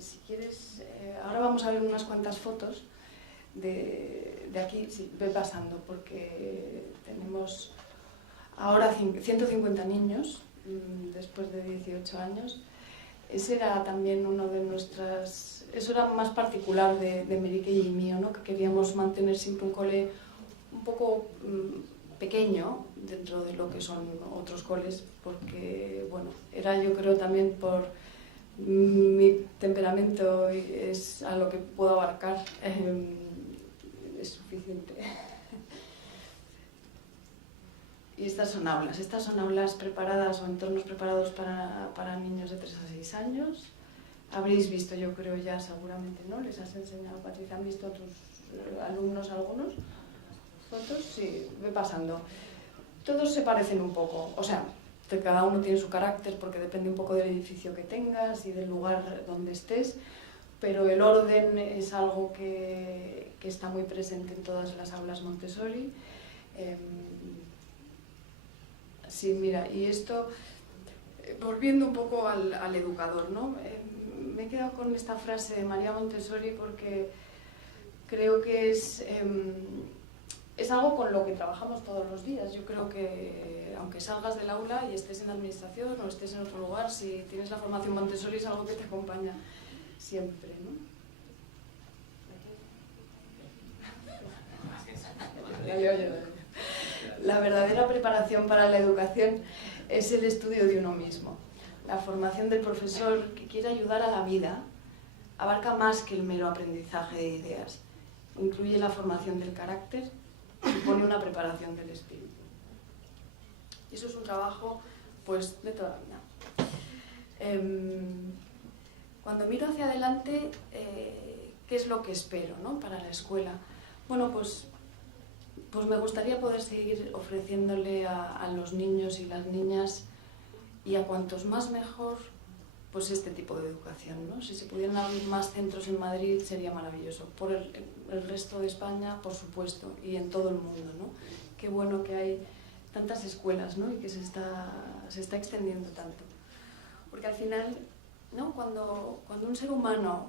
Si quieres, ahora vamos a ver unas cuantas fotos de aquí, sí, ve pasando, porque tenemos ahora 150 niños, después de 18 años. Ese era también uno de nuestras... Eso era más particular de Merique y mío, ¿no? Que queríamos mantener siempre un cole un poco pequeño dentro de lo que son otros coles, porque, bueno, era, yo creo, también por mi temperamento, es a lo que puedo abarcar, es suficiente. Y estas son aulas preparadas o entornos preparados para niños de 3 a 6 años. Habréis visto, yo creo ya seguramente, ¿no? Les has enseñado, Patricia, ¿han visto a tus alumnos algunos? ¿Fotos? Sí, ve pasando. Todos se parecen un poco, o sea, que cada uno tiene su carácter porque depende un poco del edificio que tengas y del lugar donde estés, pero el orden es algo que está muy presente en todas las aulas Montessori. Sí, mira, y esto, volviendo un poco al educador, ¿no? Me he quedado con esta frase de María Montessori porque creo que es algo con lo que trabajamos todos los días. Yo creo que aunque salgas del aula y estés en la administración o estés en otro lugar, si tienes la formación Montessori es algo que te acompaña siempre, ¿no? La verdadera preparación para la educación es el estudio de uno mismo. La formación del profesor que quiere ayudar a la vida abarca más que el mero aprendizaje de ideas. Incluye la formación del carácter, supone una preparación del espíritu. Y eso es un trabajo, pues, de toda la vida. Cuando miro hacia adelante, ¿qué es lo que espero, ¿no? Para la escuela? Bueno, pues me gustaría poder seguir ofreciéndole a los niños y las niñas, y a cuantos más mejor, pues este tipo de educación, ¿no? Si se pudieran abrir más centros en Madrid sería maravilloso. Por el resto de España, por supuesto, y en todo el mundo, ¿no? Qué bueno que hay tantas escuelas, ¿no? Y que se está extendiendo tanto. Porque al final, ¿no? Cuando un ser humano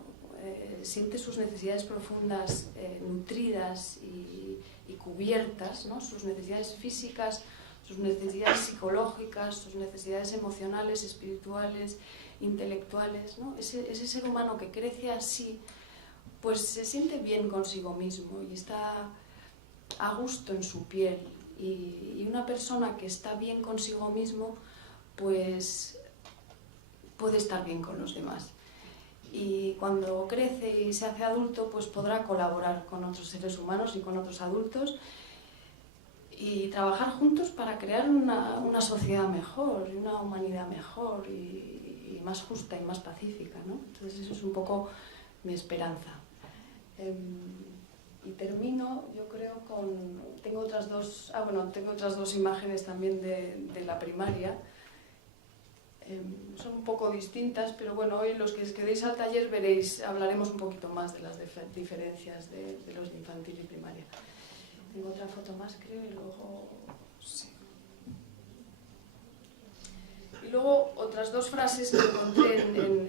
siente sus necesidades profundas nutridas y cubiertas, ¿no? Sus necesidades físicas, sus necesidades psicológicas, sus necesidades emocionales, espirituales, intelectuales, ¿no? Ese ser humano que crece así, pues se siente bien consigo mismo y está a gusto en su piel. Y una persona que está bien consigo mismo, pues puede estar bien con los demás. Y cuando crece y se hace adulto, pues podrá colaborar con otros seres humanos y con otros adultos y trabajar juntos para crear una sociedad mejor y una humanidad mejor y más justa y más pacífica, ¿no? Entonces eso es un poco mi esperanza. Y termino, yo creo, tengo otras dos imágenes también de la primaria. Son un poco distintas, pero bueno, hoy los que os quedéis al taller hablaremos un poquito más de las diferencias de los de infantil y primaria. Tengo otra foto más, creo, y luego... Sí. Y luego otras dos frases que encontré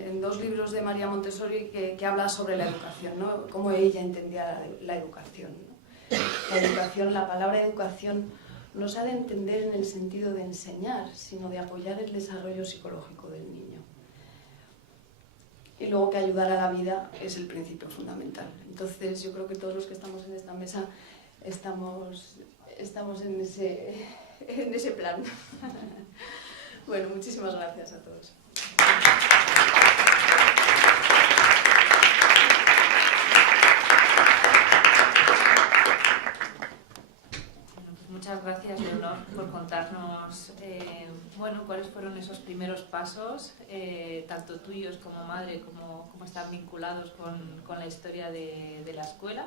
en dos libros de María Montessori que habla sobre la educación, ¿no? Cómo ella entendía la educación, ¿no? La educación, la palabra educación no se ha de entender en el sentido de enseñar, sino de apoyar el desarrollo psicológico del niño. Y luego que ayudar a la vida es el principio fundamental. Entonces yo creo que todos los que estamos en esta mesa estamos en ese plan. Bueno, muchísimas gracias a todos. Muchas gracias, Leonor, por contarnos cuáles fueron esos primeros pasos, tanto tuyos como madre, como están vinculados con la historia de la escuela.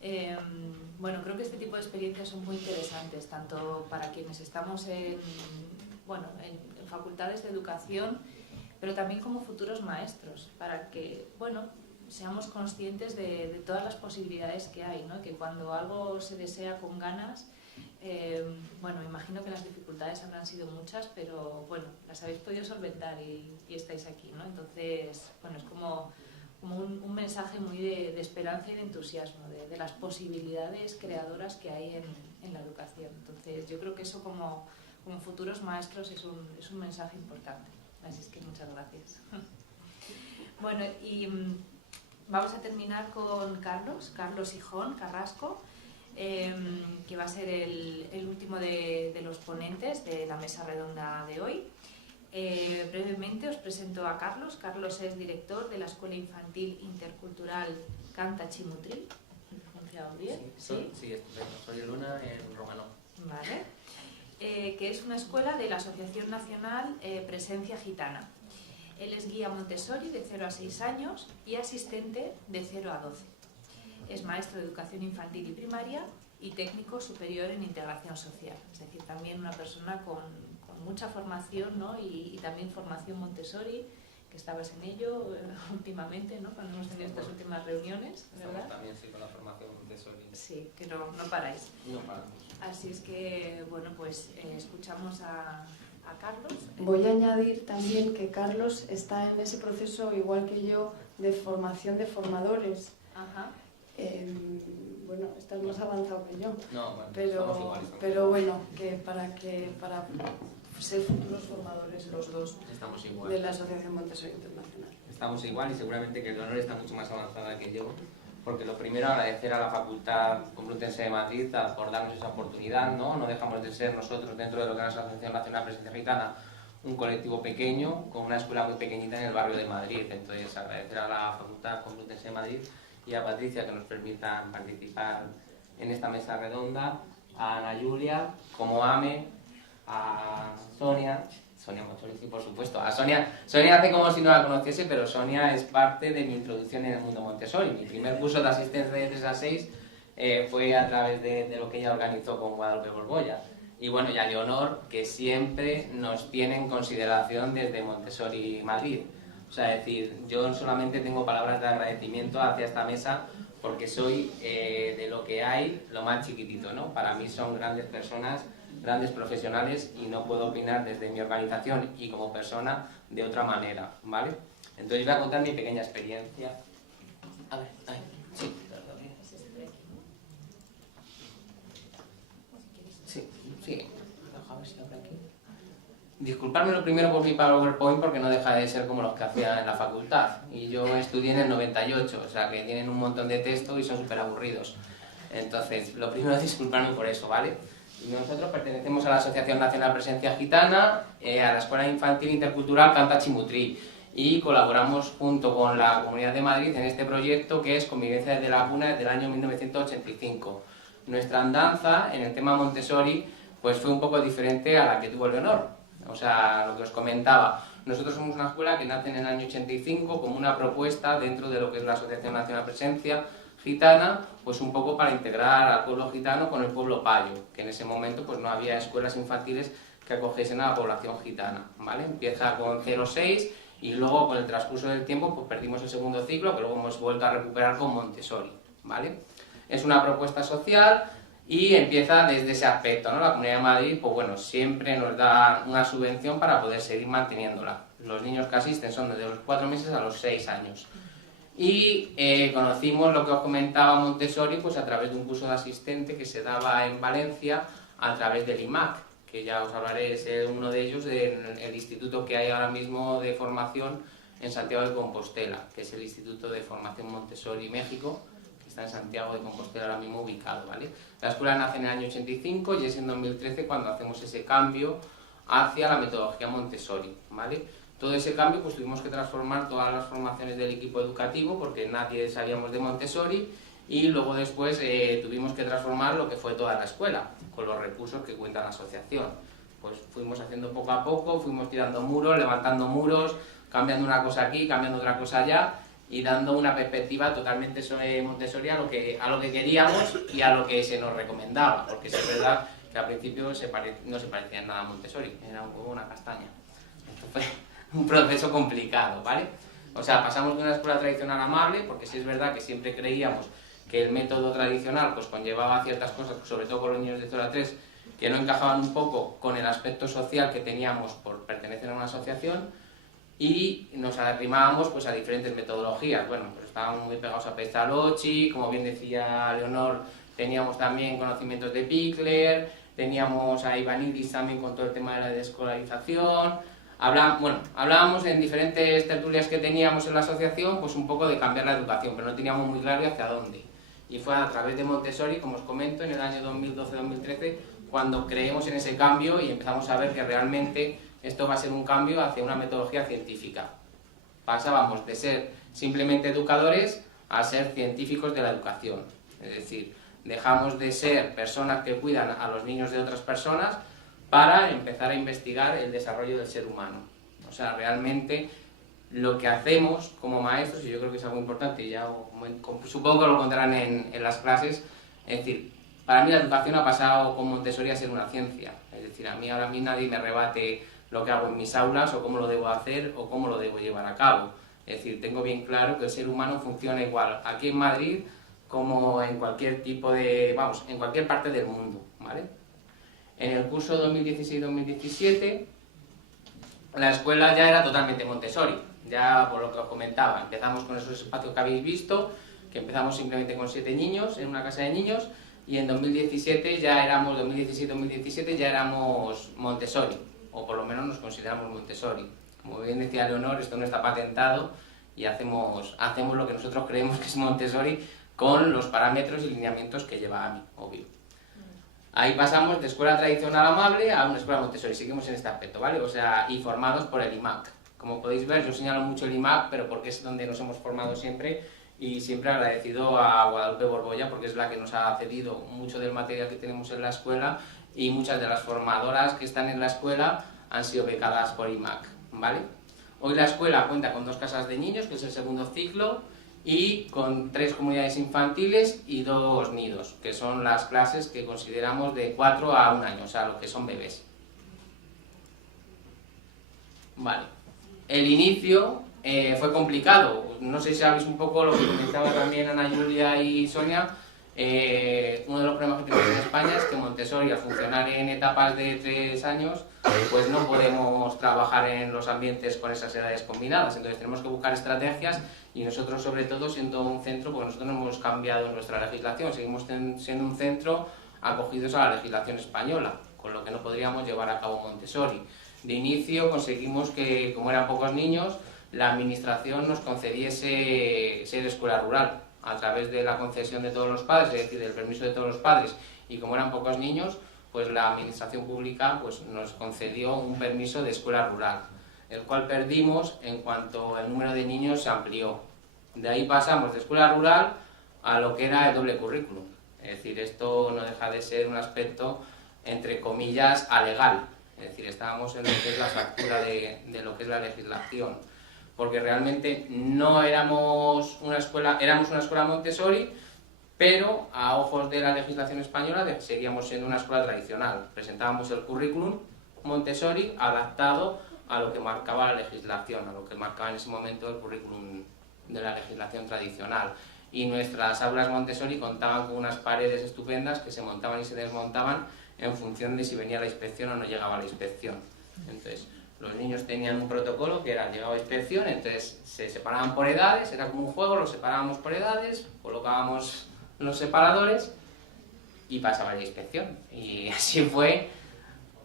Creo que este tipo de experiencias son muy interesantes, tanto para quienes estamos en facultades de educación, pero también como futuros maestros, para que seamos conscientes de todas las posibilidades que hay, ¿no? Que cuando algo se desea con ganas, Bueno, imagino que las dificultades habrán sido muchas, pero bueno, las habéis podido solventar y estáis aquí, ¿no? Entonces, bueno, es como un mensaje muy de esperanza y de entusiasmo, de las posibilidades creadoras que hay en la educación. Entonces, yo creo que eso como futuros maestros es un mensaje importante. Así es que muchas gracias. Bueno, y vamos a terminar con Carlos Hijón Carrasco, que va a ser el último de los ponentes de la mesa redonda de hoy. Brevemente os presento a Carlos. Carlos es director de la Escuela Infantil Intercultural Canta Chimutri. ¿He pronunciado bien? Sí, estupendo. Soy Luna en romano. Vale. Que es una escuela de la Asociación Nacional Presencia Gitana. Él es guía Montessori de 0 a 6 años y asistente de 0 a 12. Es maestro de educación infantil y primaria y técnico superior en integración social. Es decir, también una persona con mucha formación, ¿no? y también formación Montessori, que estabas en ello últimamente, ¿no? Cuando hemos tenido estas últimas reuniones, ¿verdad? Estamos también sí, con la formación Montessori. Sí, que no paráis. No paramos. Así es que, bueno, pues escuchamos a Carlos. Voy a añadir también que Carlos está en ese proceso, igual que yo, de formación de formadores. Ajá. Bueno, estás más avanzado que yo. No, bueno, somos iguales. Pero bueno, que para ser futuros formadores los dos estamos igual. de la Asociación Montessori Internacional. Estamos igual y seguramente que Leonor está mucho más avanzada que yo, porque lo primero agradecer a la Facultad Complutense de Madrid por darnos esa oportunidad, ¿no? No dejamos de ser nosotros, dentro de lo que es la Asociación Nacional Presencia Gitana, un colectivo pequeño con una escuela muy pequeñita en el barrio de Madrid. Entonces agradecer a la Facultad Complutense de Madrid y a Patricia que nos permitan participar en esta mesa redonda, a Ana Julia, como AME, a Sonia Montessori, sí, por supuesto, a Sonia hace como si no la conociese, pero Sonia es parte de mi introducción en el mundo Montessori. Mi primer curso de asistencia de 3 a 6 fue a través de lo que ella organizó con Guadalupe Borbolla. Y bueno, y a Leonor, que siempre nos tiene en consideración desde Montessori Madrid. O sea, es decir, yo solamente tengo palabras de agradecimiento hacia esta mesa porque soy de lo que hay lo más chiquitito, ¿no? Para mí son grandes personas, grandes profesionales y no puedo opinar desde mi organización y como persona de otra manera, ¿vale? Entonces voy a contar mi pequeña experiencia. A ver, sí. Sí, a ver si abre aquí. Disculpadme lo primero por mi PowerPoint porque no deja de ser como los que hacía en la facultad. Y yo estudié en el 98, o sea que tienen un montón de texto y son súper aburridos. Entonces, lo primero es disculparme por eso, ¿vale? Nosotros pertenecemos a la Asociación Nacional Presencia Gitana, a la Escuela Infantil Intercultural Canta Chimutri y colaboramos junto con la Comunidad de Madrid en este proyecto que es Convivencia desde la Cuna desde el año 1985. Nuestra andanza en el tema Montessori pues fue un poco diferente a la que tuvo Leonor. O sea, lo que os comentaba, nosotros somos una escuela que nace en el año 85 como una propuesta dentro de lo que es la Asociación Nacional Presencia Gitana, pues un poco para integrar al pueblo gitano con el pueblo payo, que en ese momento pues no había escuelas infantiles que acogiesen a la población gitana, ¿vale? Empieza con 0-6 y luego con el transcurso del tiempo pues perdimos el segundo ciclo, que luego hemos vuelto a recuperar con Montessori, ¿vale? Es una propuesta social y empieza desde ese aspecto, ¿no? La Comunidad de Madrid, pues bueno, siempre nos da una subvención para poder seguir manteniéndola. Los niños que asisten son desde los 4 meses a los 6 años. Y conocimos lo que os comentaba Montessori pues a través de un curso de asistente que se daba en Valencia a través del IMAC, que ya os hablaré, es uno de ellos del instituto que hay ahora mismo de formación en Santiago de Compostela, que es el Instituto de Formación Montessori México, que está en Santiago de Compostela ahora mismo ubicado, ¿vale? La escuela nace en el año 85 y es en 2013 cuando hacemos ese cambio hacia la metodología Montessori, ¿vale? Todo ese cambio pues tuvimos que transformar todas las formaciones del equipo educativo porque nadie salíamos de Montessori y luego después tuvimos que transformar lo que fue toda la escuela con los recursos que cuenta la asociación. Pues fuimos haciendo poco a poco, fuimos tirando muros, levantando muros, cambiando una cosa aquí, cambiando otra cosa allá y dando una perspectiva totalmente sobre Montessori a lo que queríamos y a lo que se nos recomendaba, porque es verdad que al principio no se parecía en nada a Montessori, era un poco una castaña. Esto fue un proceso complicado, ¿vale? O sea, pasamos de una escuela tradicional amable, porque sí es verdad que siempre creíamos que el método tradicional pues conllevaba ciertas cosas, sobre todo con los niños de 0 a 3, que no encajaban un poco con el aspecto social que teníamos por pertenecer a una asociación, y nos arrimábamos pues a diferentes metodologías. Bueno, pues estábamos muy pegados a Pestalozzi, como bien decía Leonor, teníamos también conocimientos de Pickler, teníamos a Ivánidis también con todo el tema de la desescolarización. Hablábamos en diferentes tertulias que teníamos en la asociación, pues un poco de cambiar la educación, pero no teníamos muy claro hacia dónde. Y fue a través de Montessori, como os comento, en el año 2012-2013, cuando creemos en ese cambio y empezamos a ver que realmente esto va a ser un cambio hacia una metodología científica. Pasábamos de ser simplemente educadores a ser científicos de la educación. Es decir, dejamos de ser personas que cuidan a los niños de otras personas para empezar a investigar el desarrollo del ser humano. O sea, realmente lo que hacemos como maestros, y yo creo que es algo importante, y ya supongo que lo contarán en las clases, es decir, para mí la educación ha pasado con Montessori a ser una ciencia. Es decir, a mí ahora mismo nadie me rebate lo que hago en mis aulas, o cómo lo debo hacer, o cómo lo debo llevar a cabo. Es decir, tengo bien claro que el ser humano funciona igual aquí en Madrid como en cualquier tipo de, en cualquier parte del mundo, ¿vale? En el curso 2016-2017, la escuela ya era totalmente Montessori, ya por lo que os comentaba. Empezamos con esos espacios que habéis visto, que empezamos simplemente con 7 niños en una casa de niños, y en 2017 ya éramos, 2016-2017 ya éramos Montessori, o por lo menos nos consideramos Montessori. Como bien decía Leonor, esto no está patentado y hacemos lo que nosotros creemos que es Montessori con los parámetros y lineamientos que lleva AMI, obvio. Ahí pasamos de escuela tradicional amable a una escuela Montessori, seguimos en este aspecto, ¿vale? O sea, y formados por el IMAC. Como podéis ver, yo señalo mucho el IMAC, pero porque es donde nos hemos formado siempre, y siempre agradecido a Guadalupe Borbolla, porque es la que nos ha cedido mucho del material que tenemos en la escuela, y muchas de las formadoras que están en la escuela han sido becadas por IMAC, ¿vale? Hoy la escuela cuenta con 2 casas de niños, que es el segundo ciclo, y con 3 comunidades infantiles y 2 nidos, que son las clases que consideramos de 4 a 1 año, o sea, lo que son bebés. Vale. El inicio fue complicado. No sé si sabéis un poco lo que comentaba también Ana Julia y Sonia. Uno de los problemas que tenemos en España es que Montessori, al funcionar en etapas de 3 años, pues no podemos trabajar en los ambientes con esas edades combinadas. Entonces tenemos que buscar estrategias, y nosotros, sobre todo, siendo un centro, porque nosotros no hemos cambiado nuestra legislación, seguimos siendo un centro acogidos a la legislación española, con lo que no podríamos llevar a cabo Montessori. De inicio conseguimos que, como eran pocos niños, la administración nos concediese ser escuela rural a través de la concesión de todos los padres, es decir, del permiso de todos los padres, y como eran pocos niños, pues la administración pública pues nos concedió un permiso de escuela rural, el cual perdimos en cuanto el número de niños se amplió. De ahí pasamos de escuela rural a lo que era el doble currículum. Es decir, esto no deja de ser un aspecto, entre comillas, alegal. Es decir, estábamos en lo que es la fractura de lo que es la legislación, porque realmente no éramos una escuela, éramos una escuela Montessori, pero a ojos de la legislación española seguíamos siendo una escuela tradicional. Presentábamos el currículum Montessori adaptado a lo que marcaba la legislación, a lo que marcaba en ese momento el currículum de la legislación tradicional. Y nuestras aulas Montessori contaban con unas paredes estupendas que se montaban y se desmontaban en función de si venía la inspección o no llegaba la inspección. Entonces, los niños tenían un protocolo que era: llegaba inspección, entonces se separaban por edades, era como un juego, los separábamos por edades, colocábamos los separadores y pasaba la inspección. Y así fue.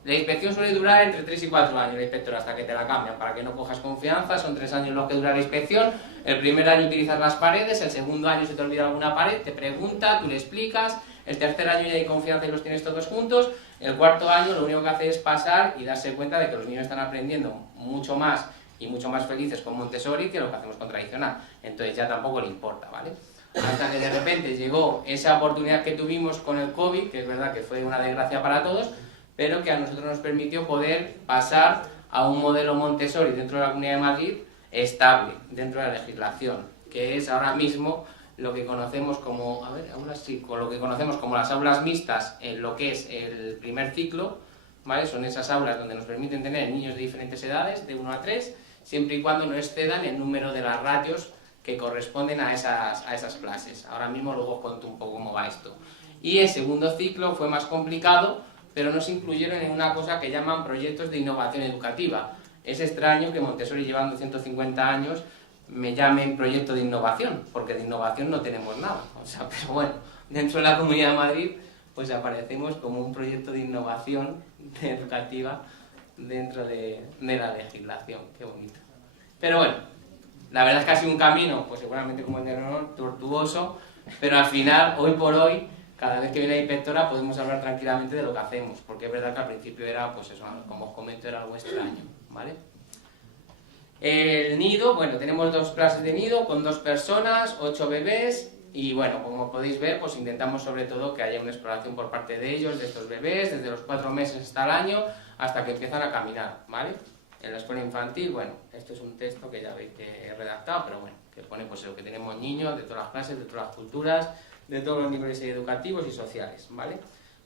La inspección suele durar entre 3 y 4 años, la inspectora, hasta que te la cambian, para que no cojas confianza. Son 3 años los que dura la inspección. El primer año utilizas las paredes, el segundo año se te olvida alguna pared, te pregunta, tú le explicas, el tercer año ya hay confianza y los tienes todos juntos, el cuarto año lo único que hace es pasar y darse cuenta de que los niños están aprendiendo mucho más y mucho más felices con Montessori que lo que hacemos con tradicional. Entonces ya tampoco le importa, ¿vale? Hasta que de repente llegó esa oportunidad que tuvimos con el COVID, que es verdad que fue una desgracia para todos, pero que a nosotros nos permitió poder pasar a un modelo Montessori dentro de la Comunidad de Madrid estable, dentro de la legislación, que es ahora mismo lo que conocemos como, lo que conocemos como las aulas mixtas en lo que es el primer ciclo, ¿vale? Son esas aulas donde nos permiten tener niños de diferentes edades, de 1 a 3, siempre y cuando no excedan el número de las ratios que corresponden a esas clases. Ahora mismo luego os cuento un poco cómo va esto. Y el segundo ciclo fue más complicado, pero no se incluyeron en una cosa que llaman proyectos de innovación educativa. Es extraño que Montessori, llevando 150 años, me llamen proyecto de innovación, porque de innovación no tenemos nada. O sea, pero bueno, dentro de la Comunidad de Madrid, pues aparecemos como un proyecto de innovación educativa dentro de la legislación. Qué bonito. Pero bueno, la verdad es que ha sido un camino, pues seguramente como el de Leonor, tortuoso, pero al final, hoy por hoy, cada vez que viene la inspectora podemos hablar tranquilamente de lo que hacemos, porque es verdad que al principio era, pues eso, como os comento, era algo extraño, ¿vale? El nido, bueno, tenemos 2 clases de nido con 2 personas, 8 bebés, y bueno, como podéis ver, pues intentamos sobre todo que haya una exploración por parte de ellos, de estos bebés, desde los 4 meses hasta el año, hasta que empiezan a caminar, ¿vale? En la escuela infantil, bueno, esto es un texto que ya veis que he redactado, pero bueno, que pone pues lo que tenemos niños de todas las clases, de todas las culturas, de todos los niveles educativos y sociales, ¿vale?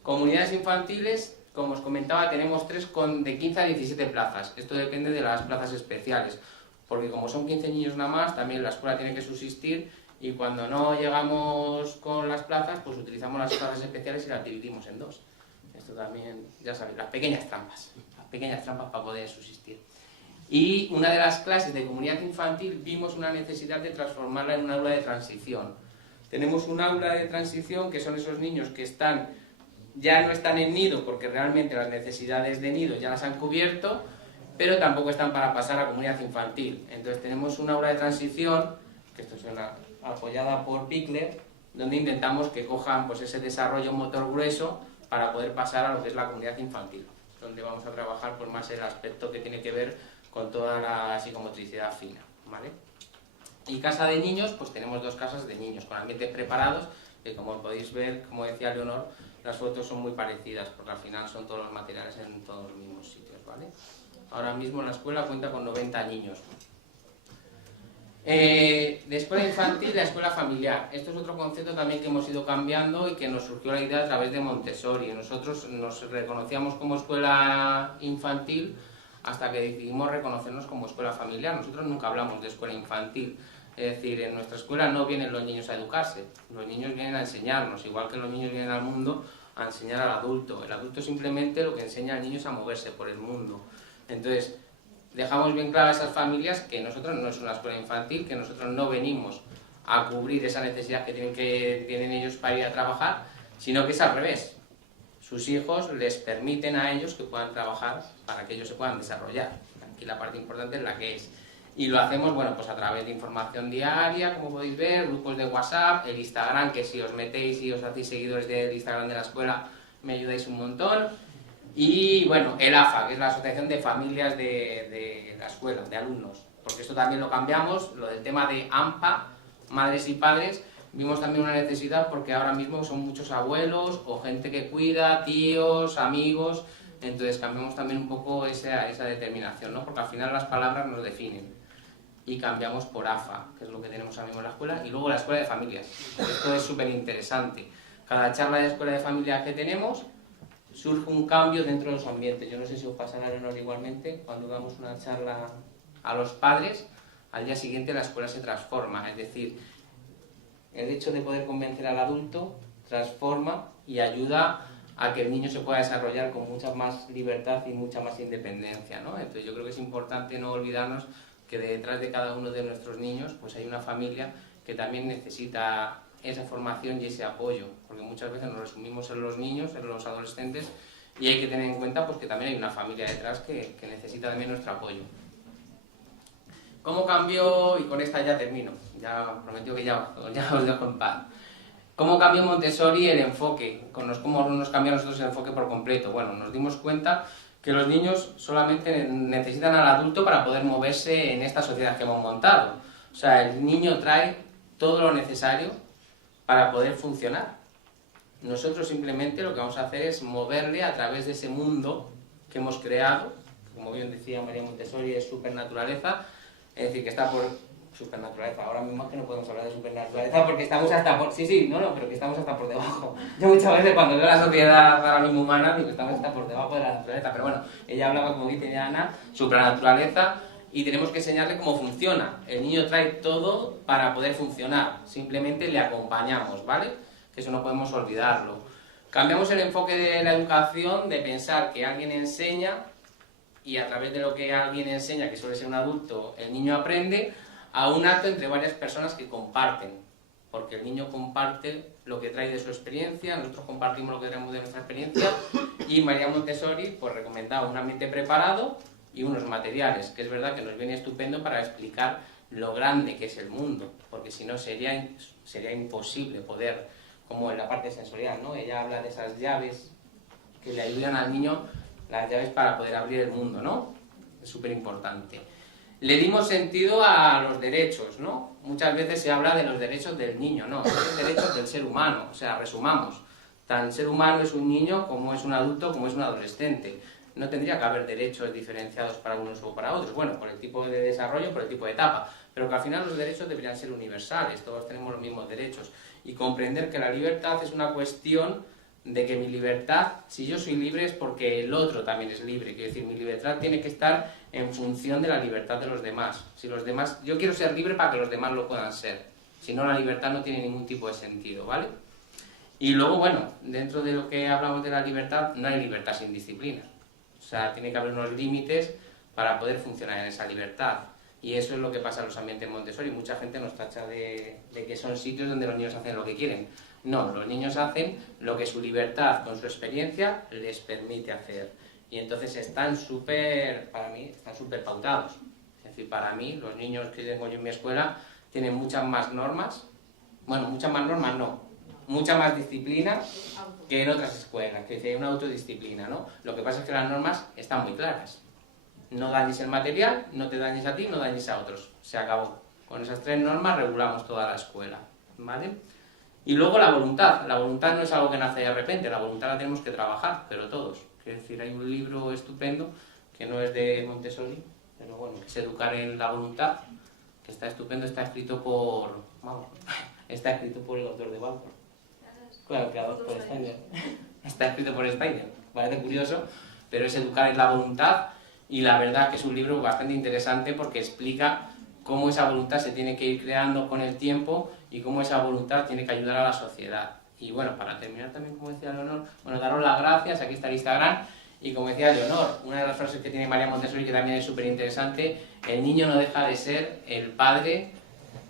Comunidades infantiles, como os comentaba, tenemos 3 de 15 a 17 plazas. Esto depende de las plazas especiales, porque como son 15 niños nada más, también la escuela tiene que subsistir y cuando no llegamos con las plazas, pues utilizamos las plazas especiales y las dividimos en 2. Esto también, ya sabéis, las pequeñas trampas para poder subsistir. Y una de las clases de comunidad infantil vimos una necesidad de transformarla en un aula de transición. Tenemos un aula de transición que son esos niños que ya no están en nido porque realmente las necesidades de nido ya las han cubierto, pero tampoco están para pasar a comunidad infantil. Entonces tenemos un aula de transición, que esto es apoyada por Pickler, donde intentamos que cojan pues, ese desarrollo motor grueso para poder pasar a lo que es la comunidad infantil, donde vamos a trabajar por más el aspecto que tiene que ver con toda la psicomotricidad fina, ¿vale? Y casa de niños, pues tenemos 2 casas de niños con ambientes preparados, que como podéis ver, como decía Leonor, las fotos son muy parecidas, porque al final son todos los materiales en todos los mismos sitios, ¿vale? Ahora mismo la escuela cuenta con 90 niños. De escuela infantil a escuela familiar. Esto es otro concepto también que hemos ido cambiando y que nos surgió la idea a través de Montessori. Nosotros nos reconocíamos como escuela infantil hasta que decidimos reconocernos como escuela familiar. Nosotros nunca hablamos de escuela infantil. Es decir, en nuestra escuela no vienen los niños a educarse, los niños vienen a enseñarnos, igual que los niños vienen al mundo a enseñar al adulto. El adulto simplemente lo que enseña al niño es a moverse por el mundo. Entonces, dejamos bien claro a esas familias que nosotros no es una escuela infantil, que nosotros no venimos a cubrir esa necesidad que tienen ellos para ir a trabajar, sino que es al revés. Sus hijos les permiten a ellos que puedan trabajar para que ellos se puedan desarrollar. Aquí la parte importante es la que es. Y lo hacemos, bueno, pues a través de información diaria, como podéis ver, grupos de WhatsApp, el Instagram, que si os metéis y os hacéis seguidores del Instagram de la escuela, me ayudáis un montón. Y bueno, el AFA, que es la Asociación de Familias de la Escuela, de alumnos, porque esto también lo cambiamos, lo del tema de AMPA, madres y padres, vimos también una necesidad porque ahora mismo son muchos abuelos o gente que cuida, tíos, amigos, entonces cambiamos también un poco esa determinación, ¿no? Porque al final las palabras nos definen. Y cambiamos por AFA, que es lo que tenemos ahora mismo en la escuela, y luego la escuela de familias. Esto es súper interesante. Cada charla de escuela de familias que tenemos, surge un cambio dentro de los ambientes. Yo no sé si os pasará el honor igualmente, cuando damos una charla a los padres, al día siguiente la escuela se transforma, es decir, el hecho de poder convencer al adulto transforma y ayuda a que el niño se pueda desarrollar con mucha más libertad y mucha más independencia, ¿no? Entonces yo creo que es importante no olvidarnos que detrás de cada uno de nuestros niños pues hay una familia que también necesita esa formación y ese apoyo, porque muchas veces nos resumimos en los niños, en los adolescentes, y hay que tener en cuenta pues, que también hay una familia detrás que necesita también nuestro apoyo. ¿Cómo cambió? Y con esta ya termino, ya prometió que ya os dejo en paz. ¿Cómo cambió Montessori el enfoque? ¿Cómo nos cambió a nosotros el enfoque por completo? Bueno, nos dimos cuenta que los niños solamente necesitan al adulto para poder moverse en esta sociedad que hemos montado. O sea, el niño trae todo lo necesario para poder funcionar. Nosotros simplemente lo que vamos a hacer es moverle a través de ese mundo que hemos creado, que como bien decía María Montessori es supernaturaleza, es decir, que está por supernaturaleza. Ahora mismo es que no podemos hablar de supernaturaleza porque estamos hasta por... pero que estamos hasta por debajo. Yo muchas veces cuando veo la sociedad ahora mismo humana digo que estamos hasta por debajo de la naturaleza, pero bueno, ella hablaba, como dice Ana, supernaturaleza, y tenemos que enseñarle cómo funciona. El niño trae todo para poder funcionar, simplemente le acompañamos, ¿vale? Que eso no podemos olvidarlo. Cambiamos el enfoque de la educación, de pensar que alguien enseña y a través de lo que alguien enseña, que suele ser un adulto, el niño aprende, a un acto entre varias personas que comparten. Porque el niño comparte lo que trae de su experiencia, nosotros compartimos lo que traemos de nuestra experiencia, y María Montessori pues recomendaba un ambiente preparado y unos materiales, que es verdad que nos viene estupendo para explicar lo grande que es el mundo, porque si no sería imposible poder, como en la parte sensorial, ¿no? Ella habla de esas llaves que le ayudan al niño, las llaves para poder abrir el mundo, ¿no? Es súper importante. Le dimos sentido a los derechos, ¿no? Muchas veces se habla de los derechos del niño, no, son los derechos del ser humano, o sea, resumamos. Tan el ser humano es un niño como es un adulto, como es un adolescente. No tendría que haber derechos diferenciados para unos o para otros, bueno, por el tipo de desarrollo, por el tipo de etapa, pero que al final los derechos deberían ser universales, todos tenemos los mismos derechos. Y comprender que la libertad es una cuestión de que mi libertad, si yo soy libre es porque el otro también es libre, quiero decir, mi libertad tiene que estar en función de la libertad de los demás. Si los demás, yo quiero ser libre para que los demás lo puedan ser, si no la libertad no tiene ningún tipo de sentido, ¿vale? Y luego, bueno, dentro de lo que hablamos de la libertad, no hay libertad sin disciplina, o sea, tiene que haber unos límites para poder funcionar en esa libertad. Y eso es lo que pasa en los ambientes Montessori. Mucha gente nos tacha de que son sitios donde los niños hacen lo que quieren. No, los niños hacen lo que su libertad con su experiencia les permite hacer. Y entonces están para mí, están súper pautados. Es decir, para mí, los niños que tengo yo en mi escuela tienen muchas más normas. Bueno, muchas más normas no. Mucha más disciplina que en otras escuelas. Que hay una autodisciplina, ¿no? Lo que pasa es que las normas están muy claras. No dañes el material, no te dañes a ti, no dañes a otros. Se acabó. Con esas 3 normas regulamos toda la escuela, ¿vale? Y luego la voluntad. La voluntad no es algo que nace de repente, la voluntad la tenemos que trabajar, pero todos. Quiero decir, hay un libro estupendo, que no es de Montessori, pero bueno, que es Educar en la voluntad, que está estupendo, está escrito por... Vamos, está escrito por el autor de Balfour. Claro, el creador por Steiner. Está escrito por Steiner. Parece curioso, pero es Educar en la voluntad. Y la verdad que es un libro bastante interesante porque explica cómo esa voluntad se tiene que ir creando con el tiempo y cómo esa voluntad tiene que ayudar a la sociedad. Y bueno, para terminar también, como decía Leonor, bueno, daros las gracias, aquí está el Instagram, y como decía Leonor, una de las frases que tiene María Montessori que también es súper interesante, el niño no deja de ser el padre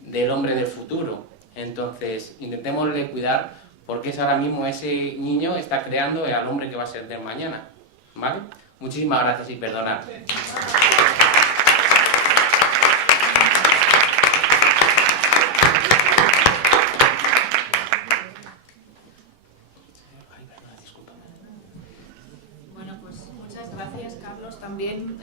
del hombre del futuro. Entonces, intentémosle cuidar porque es ahora mismo ese niño está creando al hombre que va a ser del mañana, ¿vale? Muchísimas gracias y perdonad. Bueno, pues muchas gracias, Carlos, también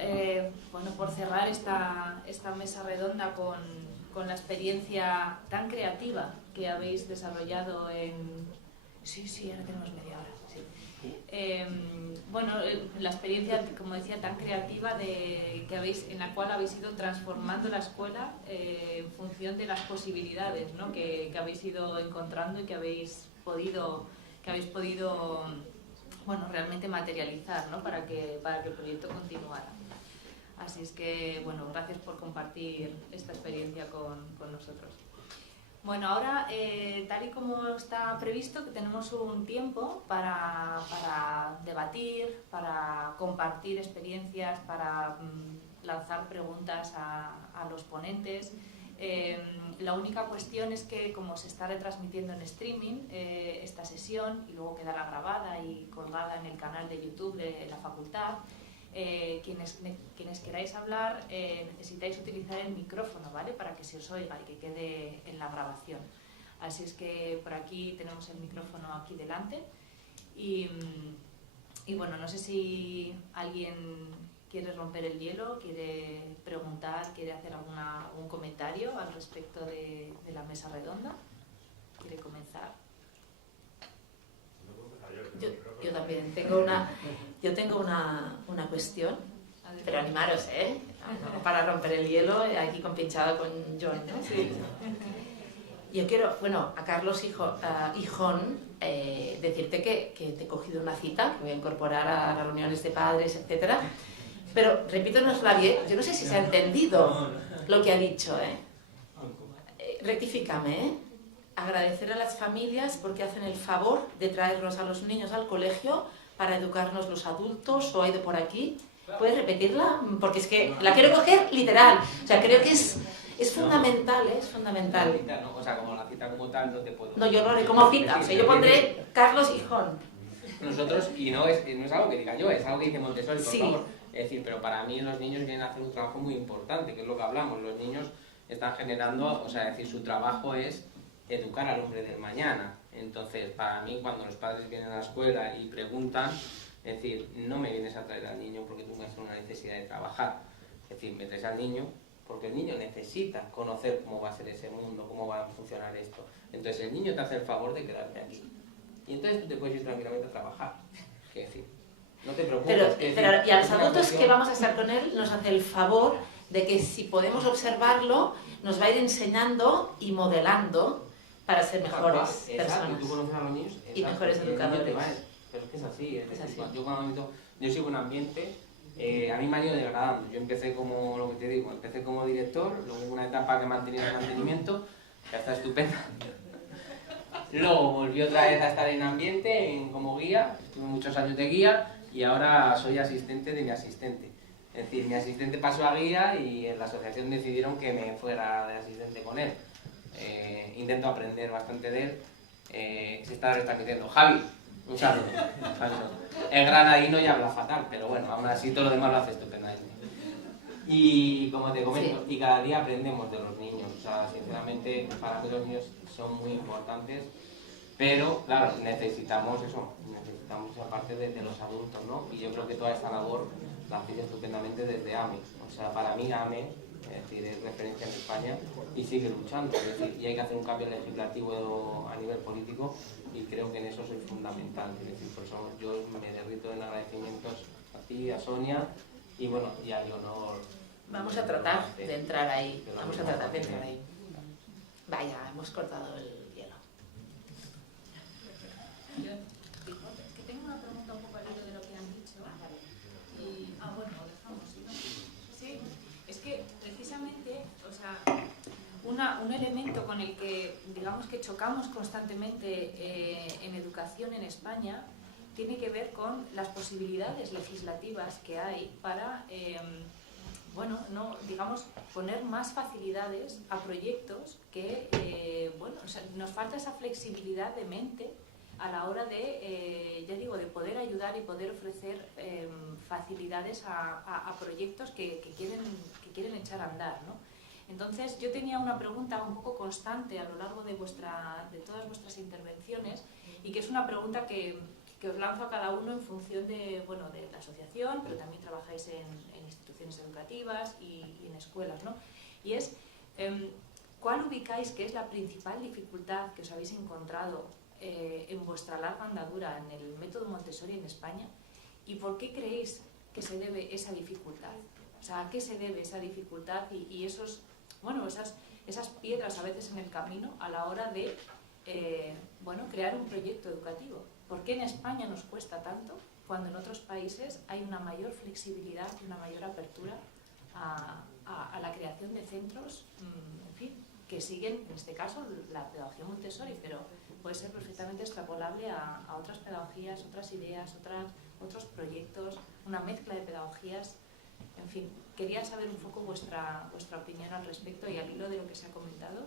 bueno, por cerrar esta mesa redonda con la experiencia tan creativa que habéis desarrollado en... Sí, ahora tenemos media hora. Sí. Bueno, la experiencia, como decía, tan creativa en la cual habéis ido transformando la escuela en función de las posibilidades, ¿no? que habéis ido encontrando y que habéis podido bueno, realmente materializar, ¿no? para que el proyecto continuara. Así es que, bueno, gracias por compartir esta experiencia con nosotros. Bueno, ahora, tal y como está previsto, que tenemos un tiempo para debatir, para compartir experiencias, para lanzar preguntas a los ponentes. La única cuestión es que, como se está retransmitiendo en streaming esta sesión y luego quedará grabada y colgada en el canal de YouTube de la facultad, quienes queráis hablar necesitáis utilizar el micrófono, ¿vale? Para que se os oiga y que quede en la grabación. Así es que por aquí tenemos el micrófono aquí delante y bueno, no sé si alguien quiere romper el hielo, quiere preguntar, quiere hacer algún comentario al respecto de la mesa redonda. ¿Quiere comenzar? Yo también tengo una cuestión, pero animaros, no, para romper el hielo, aquí compinchado con John, ¿no? Sí. Yo quiero, bueno, a Carlos Hijón, decirte que te he cogido una cita, que voy a incorporar a las reuniones de padres, etcétera. Pero repítonosla bien, yo no sé si se ha entendido lo que ha dicho, rectifícame, agradecer a las familias porque hacen el favor de traernos a los niños al colegio para educarnos los adultos, o ha ido por aquí. ¿Puedes repetirla? Porque es que la quiero coger literal. O sea, creo que es fundamental, es fundamental. Cita, ¿no? O sea, como la cita como tal no te puedo... No, yo lo haré como cita. O sea, yo pondré Carlos Gijón. Nosotros, y no es algo que diga yo, es algo que dice Montessori, por Sí. favor. Es decir, pero para mí los niños vienen a hacer un trabajo muy importante, que es lo que hablamos. Los niños están generando, o sea, es decir, su trabajo es educar al hombre del mañana. Entonces, para mí, cuando los padres vienen a la escuela y preguntan, es decir, no me vienes a traer al niño porque tú me haces una necesidad de trabajar. Es decir, me traes al niño porque el niño necesita conocer cómo va a ser ese mundo, cómo va a funcionar esto. Entonces, el niño te hace el favor de quedarte aquí. Y entonces tú te puedes ir tranquilamente a trabajar. Es decir, no te preocupes. Pero y a los adultos que vamos a estar con él nos hace el favor de que si podemos observarlo, nos va a ir enseñando y modelando para ser mejores personas. Y tú conoces a los niños y mejores educadores. Pero es que es así. Yo cuando yo sigo un ambiente, a mí me ha ido degradando. Yo empecé como, lo que te digo, empecé como director, luego hubo una etapa que mantenía el mantenimiento, ya está estupenda. Luego volví otra vez a estar en ambiente, como guía, estuve muchos años de guía y ahora soy asistente de mi asistente. Es decir, mi asistente pasó a guía y en la asociación decidieron que me fuera de asistente con él. Intento aprender bastante de él. Se está retransmitiendo. Javi, un saludo. Es granadino y habla fatal, pero bueno, aún así todo lo demás lo hace estupendamente. Y como te comento, y cada día aprendemos de los niños. O sea, sinceramente, para mí los niños son muy importantes, pero claro, necesitamos eso, necesitamos esa parte de los adultos, ¿no? Y yo creo que toda esta labor la hacéis estupendamente desde AME. O sea, para mí AME, es decir, es referencia en España y sigue luchando. Es decir, y hay que hacer un cambio legislativo a nivel político y creo que en eso soy fundamental. Es decir, por eso yo me derrito en agradecimientos a ti, a Sonia y bueno, y a Leonor. Vamos a tratar de entrar ahí. Vamos a tratar de entrar ahí. Vaya, hemos cortado el hielo. Yo que tengo una pregunta un poco al hilo de lo que han dicho. Bueno, lo dejamos, ¿sí? Sí, es que precisamente, o sea, un elemento con el que, digamos que chocamos constantemente en educación en España tiene que ver con las posibilidades legislativas que hay para, bueno, no, digamos, poner más facilidades a proyectos que, bueno, o sea, nos falta esa flexibilidad de mente a la hora de, ya digo, de poder ayudar y poder ofrecer facilidades a proyectos que quieren echar a andar, ¿no? Entonces, yo tenía una pregunta un poco constante a lo largo de todas vuestras intervenciones y que es una pregunta que os lanzo a cada uno en función de, bueno, de la asociación, pero también trabajáis en instituciones educativas y en escuelas, ¿no? Y es, ¿cuál ubicáis que es la principal dificultad que os habéis encontrado en vuestra larga andadura en el método Montessori en España? ¿Y por qué creéis que se debe esa dificultad? O sea, ¿a qué se debe esa dificultad y esos, bueno, esas piedras a veces en el camino a la hora de, bueno, crear un proyecto educativo? ¿Por qué en España nos cuesta tanto cuando en otros países hay una mayor flexibilidad y una mayor apertura a la creación de centros, en fin, que siguen, en este caso, la pedagogía Montessori, pero puede ser perfectamente extrapolable a otras pedagogías, otras ideas, otros proyectos, una mezcla de pedagogías? En fin, quería saber un poco vuestra opinión al respecto y al hilo de lo que se ha comentado.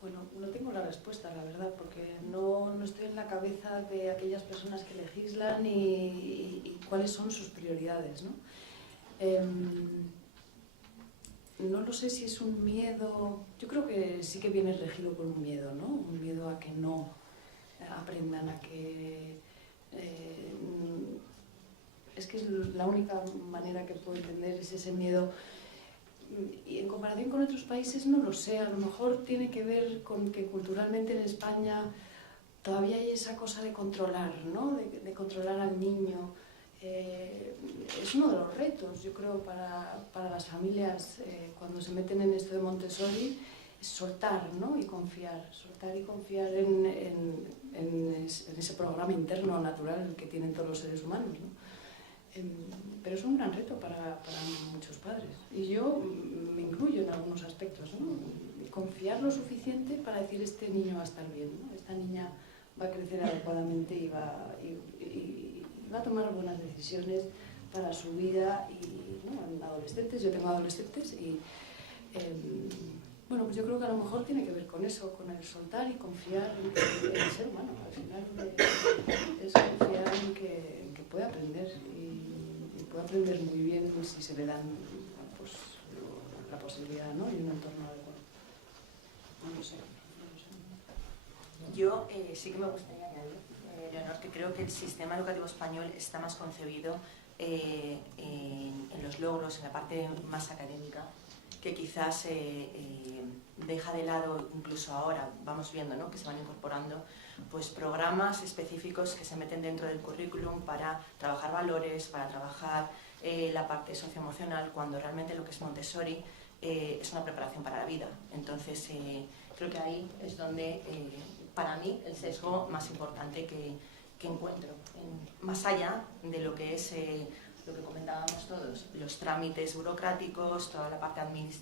Bueno, no tengo la respuesta, la verdad, porque no estoy en la cabeza de aquellas personas que legislan y cuáles son sus prioridades, ¿no? No lo sé si es un miedo, yo creo que sí que viene regido por un miedo, ¿no? Un miedo a que no aprendan, a que... es que es la única manera que puedo entender es ese miedo. Y en comparación con otros países no lo sé, a lo mejor tiene que ver con que culturalmente en España todavía hay esa cosa de controlar, ¿no? De controlar al niño. Es uno de los retos, yo creo, para las familias cuando se meten en esto de Montessori, es soltar, ¿no? Y confiar en ese programa interno natural que tienen todos los seres humanos, ¿no? Pero es un gran reto para muchos padres. Y yo me incluyo en algunos aspectos, ¿no? Confiar lo suficiente para decir este niño va a estar bien, ¿no? Esta niña va a crecer adecuadamente y va a tomar buenas decisiones para su vida. Y ¿no? En adolescentes, yo tengo adolescentes y bueno, pues yo creo que a lo mejor tiene que ver con eso, con el soltar y confiar en el ser humano. Al final es confiar en que puede aprender y puede aprender muy bien si se le dan pues, la posibilidad, ¿no? Y un entorno adecuado. No lo sé. Yo sí que me gustaría añadir, Leonor, que creo que el sistema educativo español está más concebido en los logros, en la parte más académica, que quizás deja de lado, incluso ahora vamos viendo, ¿no? Que se van incorporando pues, programas específicos que se meten dentro del currículum para trabajar valores, para trabajar la parte socioemocional, cuando realmente lo que es Montessori es una preparación para la vida. Entonces, creo que ahí es donde, para mí, el sesgo más importante que encuentro, más allá de lo que es lo que comentábamos todos, los trámites burocráticos, toda la parte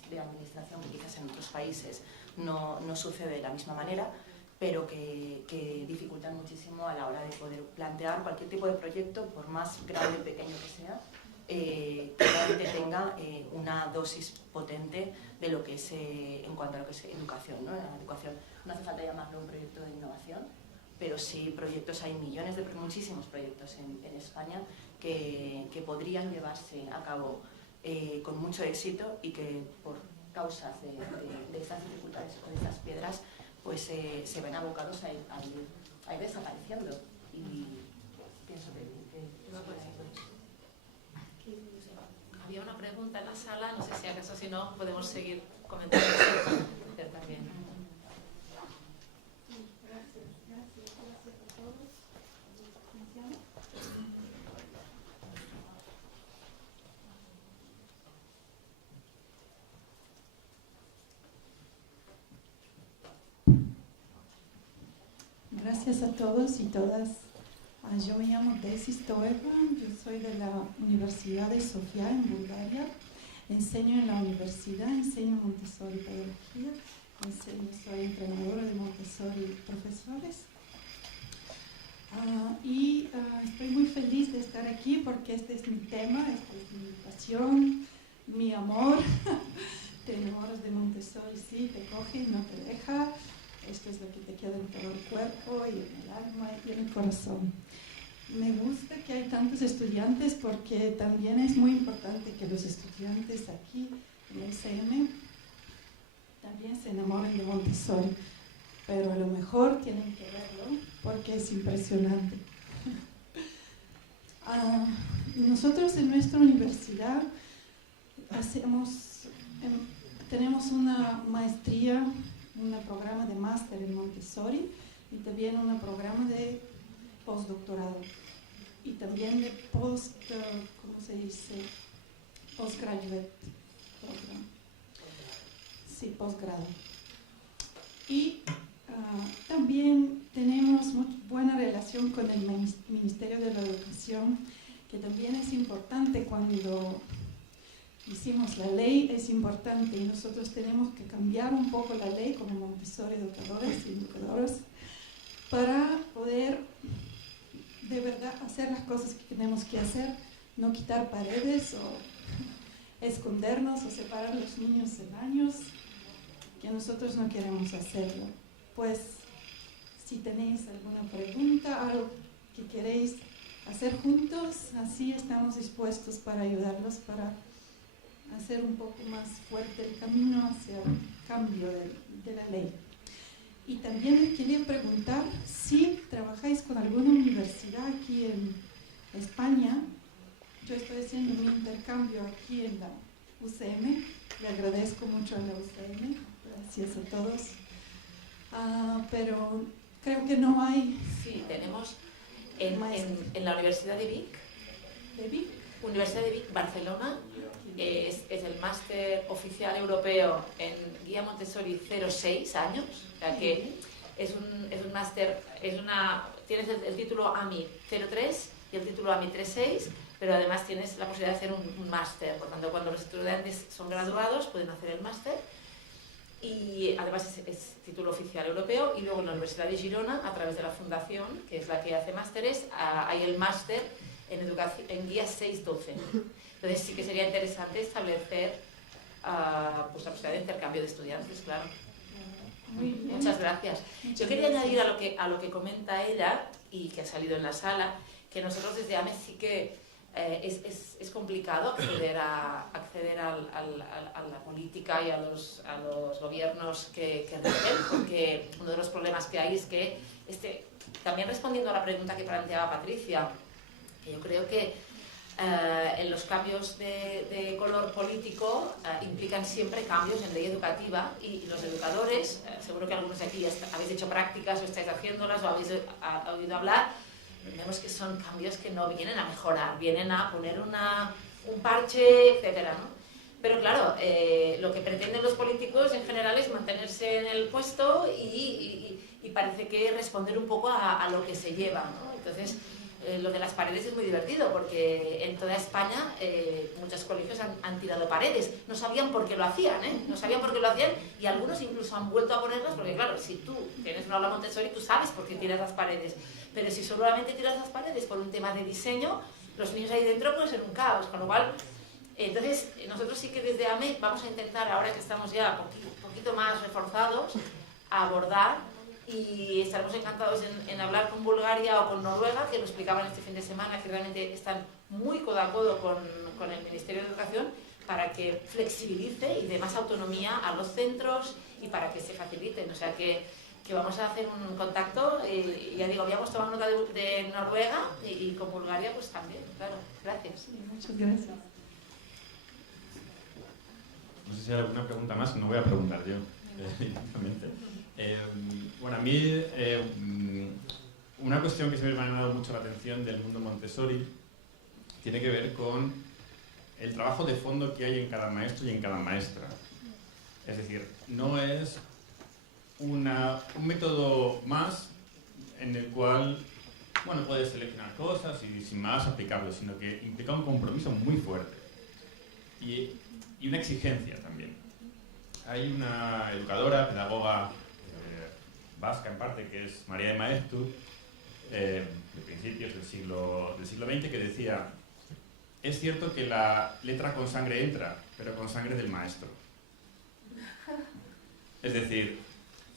de administración que quizás en otros países no sucede de la misma manera, pero que dificultan muchísimo a la hora de poder plantear cualquier tipo de proyecto, por más grande o pequeño que sea, que realmente tenga una dosis potente de lo que es en cuanto a lo que es educación, ¿no? La educación no hace falta llamarlo un proyecto de innovación, pero sí proyectos, hay muchísimos proyectos en España que podrían llevarse a cabo con mucho éxito y que por causas de estas dificultades o de estas piedras pues se ven abocados a ir desapareciendo. Y pienso que había una pregunta en la sala, no sé si acaso, si no podemos seguir comentando también. Gracias a todos y todas. Yo me llamo Desi Stoeva, yo soy de la Universidad de Sofía en Bulgaria. Enseño en la universidad, enseño Montessori pedagogía, soy entrenadora de Montessori profesores. Estoy muy feliz de estar aquí porque este es mi tema, esta es mi pasión, mi amor. Te enamoras de Montessori, sí, te coge y no te deja. Esto es lo que te queda en todo el cuerpo y en el alma y en el corazón. Me gusta que hay tantos estudiantes porque también es muy importante que los estudiantes aquí en el UCM también se enamoren de Montessori. Pero a lo mejor tienen que verlo porque es impresionante. Nosotros en nuestra universidad tenemos una maestría, un programa de máster en Montessori y también un programa de postdoctorado y también de postgraduate program. Sí, postgrado. Y también tenemos muy buena relación con el Ministerio de la Educación, que también es importante cuando hicimos la ley, es importante y nosotros tenemos que cambiar un poco la ley como Montessori educadores y educadoras para poder de verdad hacer las cosas que tenemos que hacer, no quitar paredes o escondernos o separar a los niños en años, que nosotros no queremos hacerlo. Pues si tenéis alguna pregunta, algo que queréis hacer juntos, así estamos dispuestos para ayudarlos, para hacer un poco más fuerte el camino hacia el cambio de la ley. Y también les quería preguntar si trabajáis con alguna universidad aquí en España. Yo estoy haciendo mi intercambio aquí en la UCM, le agradezco mucho a la UCM, gracias a todos. Pero creo que no hay... Sí, tenemos en la Universidad de Vic. ¿De Vic? Universidad de Vic, Barcelona, es el máster oficial europeo en Guía Montessori 0-6 años, o sea que es un máster, tienes el título AMI 03 y el título AMI 3-6, pero además tienes la posibilidad de hacer un máster. Por tanto, cuando los estudiantes son graduados pueden hacer el máster y además es título oficial europeo, y luego en la Universidad de Girona, a través de la fundación, que es la que hace másteres, hay el máster en guía 6-12. Entonces sí que sería interesante establecer pues la posibilidad de intercambio de estudiantes, claro. Muchas gracias. Yo quería añadir a lo que comenta ella y que ha salido en la sala, que nosotros desde AME sí que es complicado acceder a la política y a los gobiernos que rigen, porque uno de los problemas que hay es que, también respondiendo a la pregunta que planteaba Patricia, yo creo que en los cambios de color político implican siempre cambios en ley educativa, y los educadores, seguro que algunos de aquí habéis hecho prácticas o estáis haciéndolas o habéis oído hablar, vemos que son cambios que no vienen a mejorar, vienen a poner un parche, etcétera, ¿no? Pero claro, lo que pretenden los políticos en general es mantenerse en el puesto y parece que responder un poco a lo que se lleva, ¿no? Entonces, lo de las paredes es muy divertido, porque en toda España muchos colegios han tirado paredes. No sabían por qué lo hacían, no sabían por qué lo hacían, y algunos incluso han vuelto a ponerlas, porque claro, si tú tienes una aula Montessori, tú sabes por qué tiras las paredes. Pero si solamente tiras las paredes por un tema de diseño, los niños ahí dentro pueden ser un caos, con lo cual... Entonces, nosotros sí que desde AME vamos a intentar, ahora que estamos ya un poquito más reforzados, a abordar, y estaremos encantados en hablar con Bulgaria o con Noruega, que lo explicaban este fin de semana, que realmente están muy codo a codo con el Ministerio de Educación para que flexibilice y dé más autonomía a los centros y para que se faciliten. O sea que vamos a hacer un contacto, y ya digo, habíamos tomado nota de Noruega y con Bulgaria pues también, claro. Gracias. Sí, muchas gracias. No sé si hay alguna pregunta más, no voy a preguntar yo directamente. Bueno, a mí una cuestión que siempre me ha llamado mucho la atención del mundo Montessori tiene que ver con el trabajo de fondo que hay en cada maestro y en cada maestra. Es decir, no es un método más en el cual, bueno, puedes seleccionar cosas y sin más aplicarlo, sino que implica un compromiso muy fuerte y una exigencia también. Hay una educadora, pedagoga vasca en parte, que es María de Maeztu, de principios del siglo XX, que decía: es cierto que la letra con sangre entra, pero con sangre del maestro. Es decir,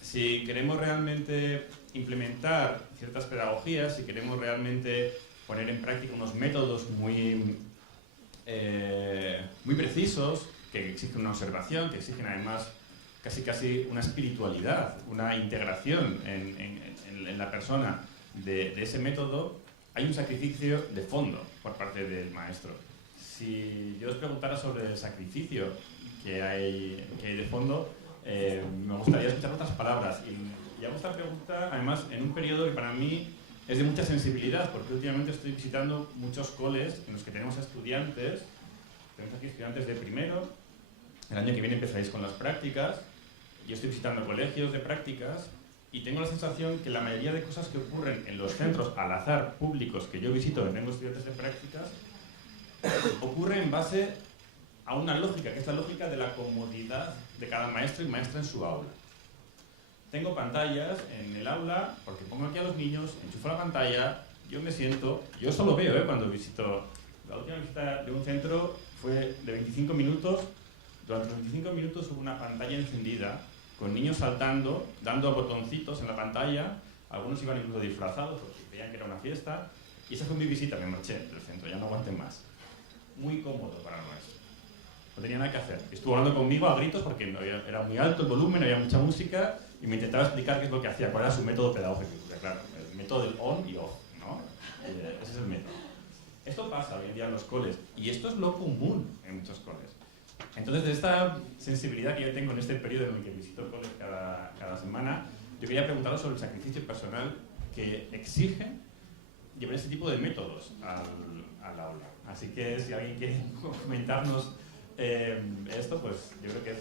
si queremos realmente implementar ciertas pedagogías, si queremos realmente poner en práctica unos métodos muy precisos, que exigen una observación, que exigen además casi una espiritualidad, una integración en la persona de ese método, hay un sacrificio de fondo por parte del maestro. Si yo os preguntara sobre el sacrificio que hay de fondo, me gustaría escuchar otras palabras. Y hago esta pregunta, además, en un periodo que para mí es de mucha sensibilidad, porque últimamente estoy visitando muchos coles en los que tenemos estudiantes. Tenemos aquí estudiantes de primero, el año que viene empezaréis con las prácticas. Yo estoy visitando colegios de prácticas y tengo la sensación que la mayoría de cosas que ocurren en los centros al azar públicos que yo visito, donde tengo estudiantes de prácticas, ocurre en base a una lógica, que es la lógica de la comodidad de cada maestro y maestra en su aula. Tengo pantallas en el aula, porque pongo aquí a los niños, enchufo la pantalla, yo me siento, yo solo veo cuando visito. La última visita de un centro fue de 25 minutos, durante los 25 minutos hubo una pantalla encendida, con niños saltando, dando botoncitos en la pantalla, algunos iban incluso disfrazados, porque veían que era una fiesta, y esa fue mi visita, me marché del centro, ya no aguanté más. Muy cómodo para el maestro. No tenía nada que hacer. Estuvo hablando conmigo a gritos porque era muy alto el volumen, había mucha música, y me intentaba explicar qué es lo que hacía, cuál era su método pedagógico. Porque, claro, el método del on y off, ¿no? Ese es el método. Esto pasa hoy en día en los coles, y esto es lo común en muchos coles. Entonces, de esta sensibilidad que yo tengo en este periodo en el que visito coles cada semana, yo quería preguntaros sobre el sacrificio personal que exige llevar este tipo de métodos al aula. Así que si alguien quiere comentarnos esto, pues yo creo que es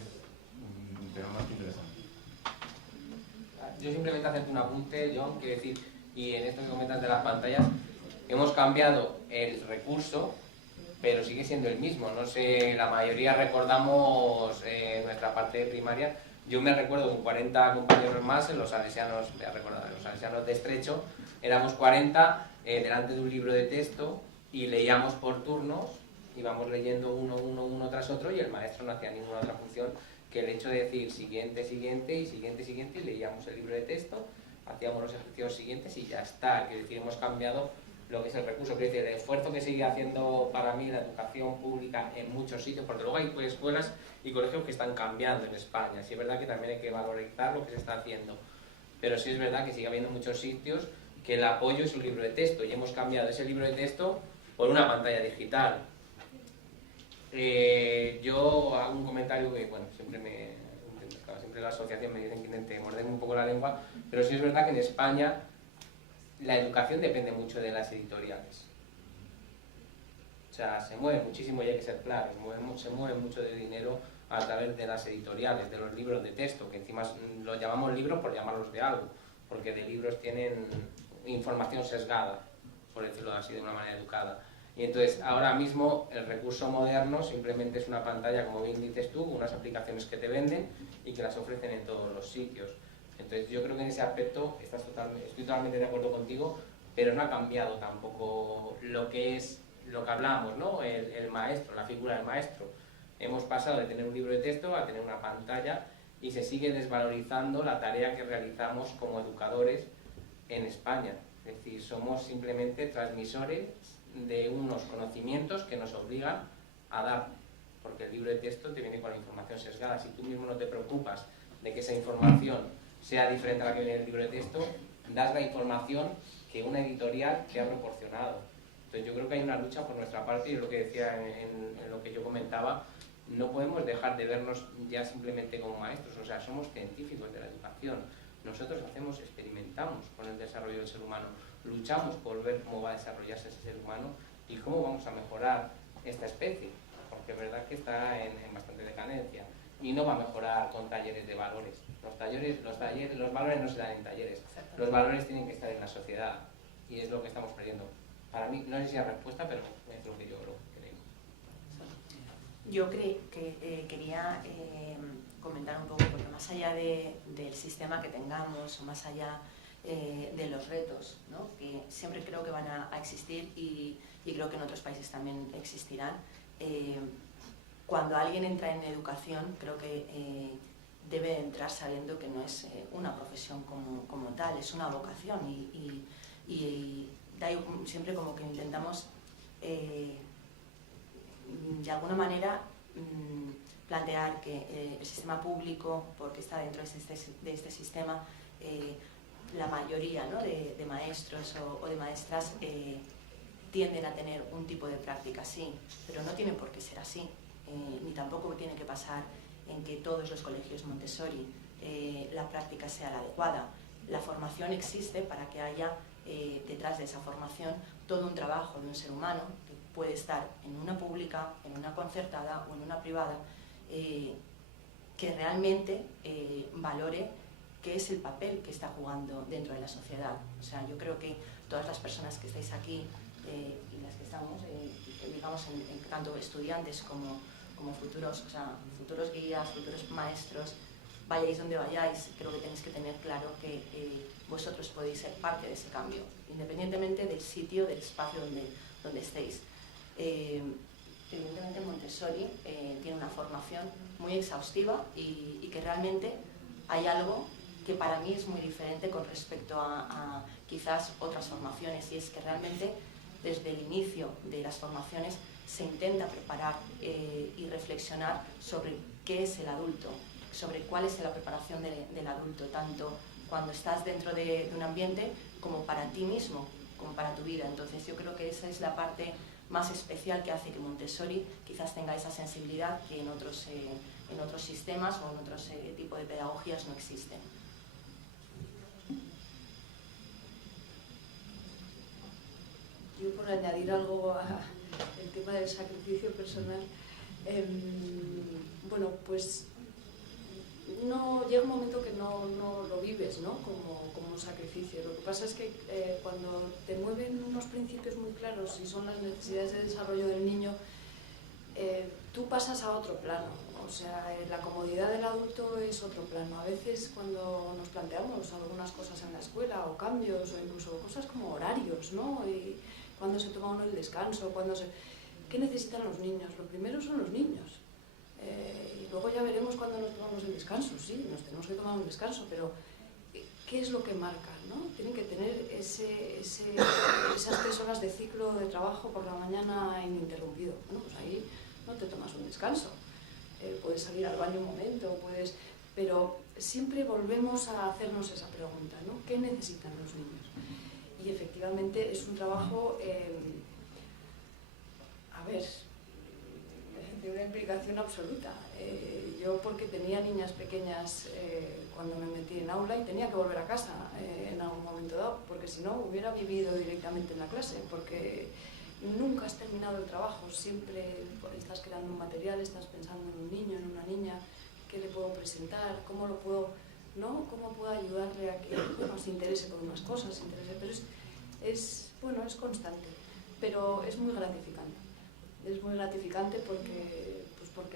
un tema más interesante. Yo simplemente hacerte un apunte, John, quiero decir, y en esto que comentas de las pantallas, hemos cambiado el recurso pero sigue siendo el mismo. No sé, la mayoría recordamos nuestra parte primaria. Yo me recuerdo con 40 compañeros más en los salesianos, me he recordado, en los salesianos de Estrecho, éramos 40 delante de un libro de texto y leíamos por turnos, íbamos leyendo uno tras otro y el maestro no hacía ninguna otra función que el hecho de decir siguiente, siguiente y siguiente, siguiente, y leíamos el libro de texto, hacíamos los ejercicios siguientes y ya está. Quiero decir, hemos cambiado lo que es el recurso. Quiero decir, el esfuerzo que sigue haciendo para mí la educación pública en muchos sitios, porque luego hay escuelas y colegios que están cambiando en España. Sí es verdad que también hay que valorizar lo que se está haciendo, pero sí es verdad que sigue habiendo muchos sitios que el apoyo es un libro de texto y hemos cambiado ese libro de texto por una pantalla digital. Yo hago un comentario que, bueno, siempre la asociación me dicen que intente morderme un poco la lengua, pero sí es verdad que en España la educación depende mucho de las editoriales. O sea, se mueve muchísimo y hay que ser claros, se mueve mucho de dinero a través de las editoriales, de los libros de texto, que encima los llamamos libros por llamarlos de algo, porque de libros tienen información sesgada, por decirlo así de una manera educada. Y entonces ahora mismo el recurso moderno simplemente es una pantalla, como bien dices tú, unas aplicaciones que te venden y que las ofrecen en todos los sitios. Entonces yo creo que en ese aspecto estoy totalmente de acuerdo contigo, pero no ha cambiado tampoco lo que hablamos, ¿no? El maestro, la figura del maestro. Hemos pasado de tener un libro de texto a tener una pantalla y se sigue desvalorizando la tarea que realizamos como educadores en España. Es decir, somos simplemente transmisores de unos conocimientos que nos obligan a dar, porque el libro de texto te viene con la información sesgada. Si tú mismo no te preocupas de que esa información sea diferente a la que viene en el libro de texto, das la información que una editorial te ha proporcionado. Entonces yo creo que hay una lucha por nuestra parte, y es lo que decía en lo que yo comentaba, no podemos dejar de vernos ya simplemente como maestros, o sea, somos científicos de la educación. Nosotros experimentamos con el desarrollo del ser humano, luchamos por ver cómo va a desarrollarse ese ser humano y cómo vamos a mejorar esta especie, porque es verdad que está en bastante decadencia y no va a mejorar con talleres de valores. Los valores no se dan en talleres, los valores tienen que estar en la sociedad y es lo que estamos perdiendo. Para mí, no sé si hay respuesta, pero es lo que yo creo. Yo quería comentar un poco, porque más allá del sistema que tengamos, o más allá de los retos, ¿no? Que siempre creo que van a existir y creo que en otros países también existirán, cuando alguien entra en educación, creo que debe entrar sabiendo que no es una profesión como tal, es una vocación y siempre como que intentamos de alguna manera plantear que el sistema público, porque está dentro de este sistema, la mayoría, ¿no?, de maestros o de maestras tienden a tener un tipo de práctica así, pero no tiene por qué ser así, ni tampoco tiene que pasar en que todos los colegios Montessori la práctica sea la adecuada. La formación existe para que haya detrás de esa formación todo un trabajo de un ser humano que puede estar en una pública, en una concertada o en una privada, que realmente valore qué es el papel que está jugando dentro de la sociedad. O sea, yo creo que todas las personas que estáis aquí y las que estamos, digamos, tanto estudiantes como futuros, o sea, futuros guías, futuros maestros, vayáis donde vayáis, creo que tenéis que tener claro que vosotros podéis ser parte de ese cambio, independientemente del sitio, del espacio donde estéis. Evidentemente Montessori tiene una formación muy exhaustiva y que realmente hay algo que para mí es muy diferente con respecto a quizás otras formaciones, y es que realmente desde el inicio de las formaciones se intenta preparar y reflexionar sobre qué es el adulto, sobre cuál es la preparación del adulto, tanto cuando estás dentro de un ambiente como para ti mismo, como para tu vida. Entonces yo creo que esa es la parte más especial que hace que Montessori quizás tenga esa sensibilidad que en otros sistemas o en otros tipos de pedagogías no existen. Yo, por añadir algo al tema del sacrificio personal, bueno, pues llega un momento que no lo vives, ¿no? como un sacrificio. Lo que pasa es que cuando te mueven unos principios muy claros y son las necesidades de desarrollo del niño, tú pasas a otro plano. O sea, la comodidad del adulto es otro plano. A veces cuando nos planteamos algunas cosas en la escuela o cambios o incluso cosas como horarios, ¿no? Y cuándo se toma uno el descanso, ¿qué necesitan los niños? Lo primero son los niños. Y luego ya veremos cuándo nos tomamos el descanso. Sí, nos tenemos que tomar un descanso, pero ¿qué es lo que marca, ¿no? Tienen que tener esas 3 horas de ciclo de trabajo por la mañana ininterrumpido. Bueno, pues ahí no te tomas un descanso. Puedes salir al baño un momento, pero siempre volvemos a hacernos esa pregunta, ¿no? ¿Qué necesitan los niños? Y efectivamente es un trabajo, de una implicación absoluta. Yo porque tenía niñas pequeñas cuando me metí en aula y tenía que volver a casa en algún momento dado, porque si no hubiera vivido directamente en la clase, porque nunca has terminado el trabajo, siempre estás creando un material, estás pensando en un niño, en una niña, qué le puedo presentar, cómo lo puedo, ¿no? Cómo puedo ayudarle a que se interese por unas cosas, pero es constante, pero es muy gratificante. Es muy gratificante porque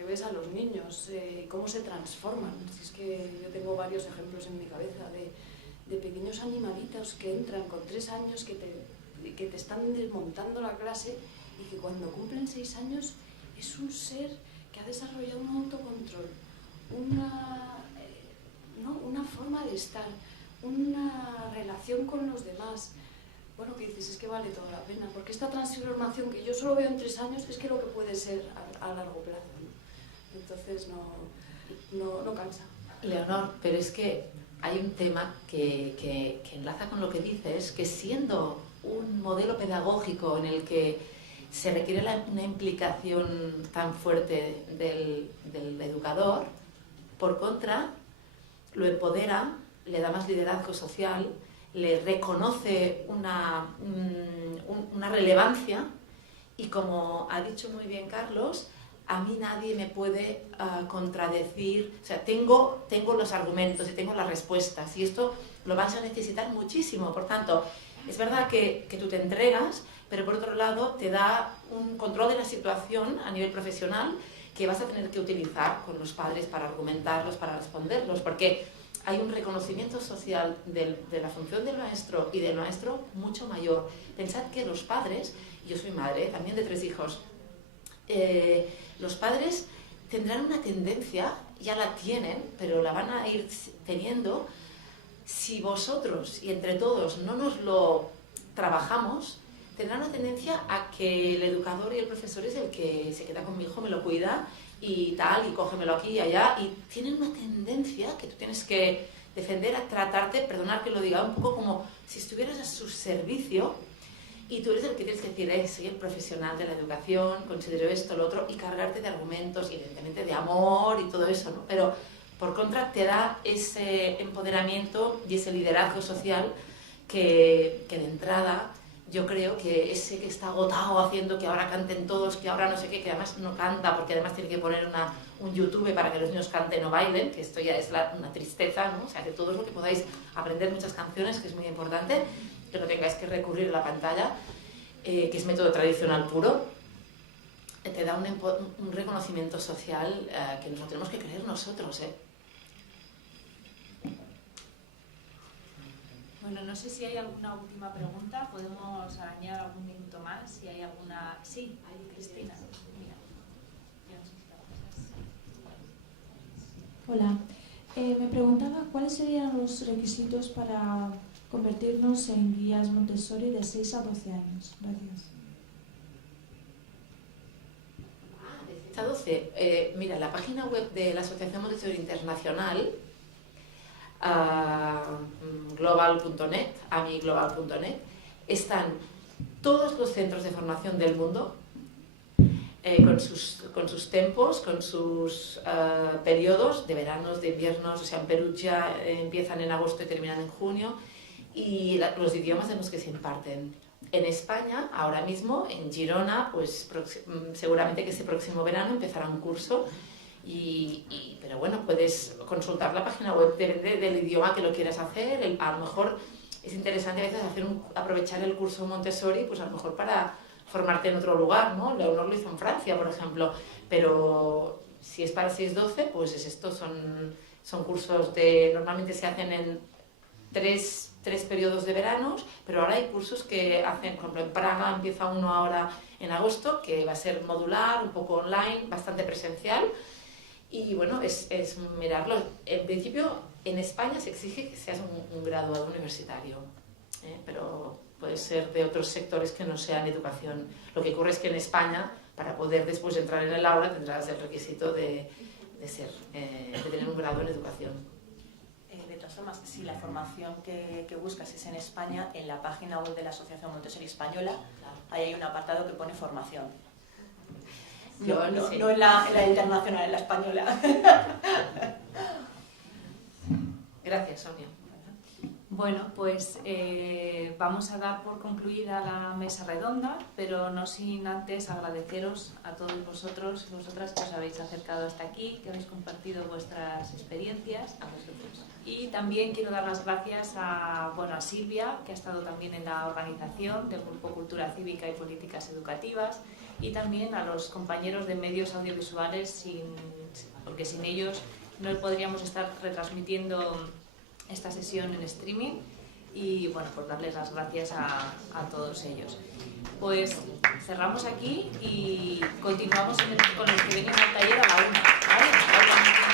ves a los niños cómo se transforman. Si es que yo tengo varios ejemplos en mi cabeza de pequeños animalitos que entran con 3 años que te están desmontando la clase y que cuando cumplen 6 años es un ser que ha desarrollado un autocontrol, una forma de estar, una relación con los demás. Bueno, que dices, es que vale toda la pena, porque esta transformación que yo solo veo en 3 años es que lo que puede ser a largo plazo, ¿no? Entonces no cansa. Leonor, pero es que hay un tema que enlaza con lo que dices, que siendo un modelo pedagógico en el que se requiere una implicación tan fuerte del educador, por contra, lo empodera, le da más liderazgo social, le reconoce una relevancia y, como ha dicho muy bien Carlos, a mí nadie me puede contradecir. O sea, tengo los argumentos y tengo las respuestas y esto lo vas a necesitar muchísimo. Por tanto, es verdad que tú te entregas, pero por otro lado te da un control de la situación a nivel profesional que vas a tener que utilizar con los padres para argumentarlos, para responderlos, porque hay un reconocimiento social de la función del maestro y del maestro mucho mayor. Pensad que los padres, yo soy madre también de 3 hijos, los padres tendrán una tendencia, ya la tienen, pero la van a ir teniendo, si vosotros y entre todos no nos lo trabajamos, tendrán una tendencia a que el educador y el profesor es el que se queda con mi hijo, me lo cuida y tal, y cógemelo aquí y allá, y tienen una tendencia que tú tienes que defender, a tratarte, perdonar que lo diga, un poco como si estuvieras a su servicio y tú eres el que tienes que decir, soy el profesional de la educación, considero esto, lo otro, y cargarte de argumentos, y evidentemente de amor y todo eso, ¿no? Pero por contra te da ese empoderamiento y ese liderazgo social que de entrada yo creo que ese que está agotado haciendo que ahora canten todos, que ahora no sé qué, que además no canta porque además tiene que poner un YouTube para que los niños canten o bailen, que esto ya es una tristeza, ¿no? O sea, que todos lo que podáis aprender muchas canciones, que es muy importante, que no tengáis que recurrir a la pantalla, que es método tradicional puro, te da un reconocimiento social que nos lo tenemos que creer nosotros, ¿eh? Bueno, no sé si hay alguna última pregunta, podemos arañar algún minuto más, si hay alguna... Sí, Cristina. Mira. Hola, me preguntaba cuáles serían los requisitos para convertirnos en guías Montessori de 6 a 12 años. Gracias. De 6 a 12. Mira, la página web de la Asociación Montessori Internacional, global.net, amiglobal.net, están todos los centros de formación del mundo con sus tempos, con sus periodos de veranos, de inviernos. O sea, en Perugia empiezan en agosto y terminan en junio, y los idiomas en los que se imparten. En España, ahora mismo, en Girona, pues seguramente que este próximo verano empezará un curso, Pero bueno, puedes consultar la página web, depende del idioma que lo quieras hacer. A lo mejor es interesante a veces aprovechar el curso Montessori, pues a lo mejor para formarte en otro lugar, ¿no? Leonor lo hizo en Francia, por ejemplo, pero si es para 6-12, pues son cursos normalmente se hacen en tres periodos de veranos, pero ahora hay cursos que hacen, por ejemplo, en Praga empieza uno ahora en agosto, que va a ser modular, un poco online, bastante presencial, y bueno, es mirarlo. En principio, en España se exige que seas un graduado universitario, pero puede ser de otros sectores que no sean educación. Lo que ocurre es que en España, para poder después entrar en el aula, tendrás el requisito de tener un grado en educación. De todas formas, si la formación que buscas es en España, en la página web de la Asociación Montessori Española, ahí hay un apartado que pone formación. No en la internacional, en la española. Gracias, Sonia. Bueno, pues vamos a dar por concluida la mesa redonda, pero no sin antes agradeceros a todos vosotros y vosotras que os habéis acercado hasta aquí, que habéis compartido vuestras experiencias. Y también quiero dar las gracias a Silvia, que ha estado también en la organización del Grupo Cultura Cívica y Políticas Educativas, y también a los compañeros de medios audiovisuales, porque sin ellos no podríamos estar retransmitiendo esta sesión en streaming, y bueno, por darles las gracias a todos ellos. Pues cerramos aquí y continuamos con los que venían al taller a la 1, ¿vale?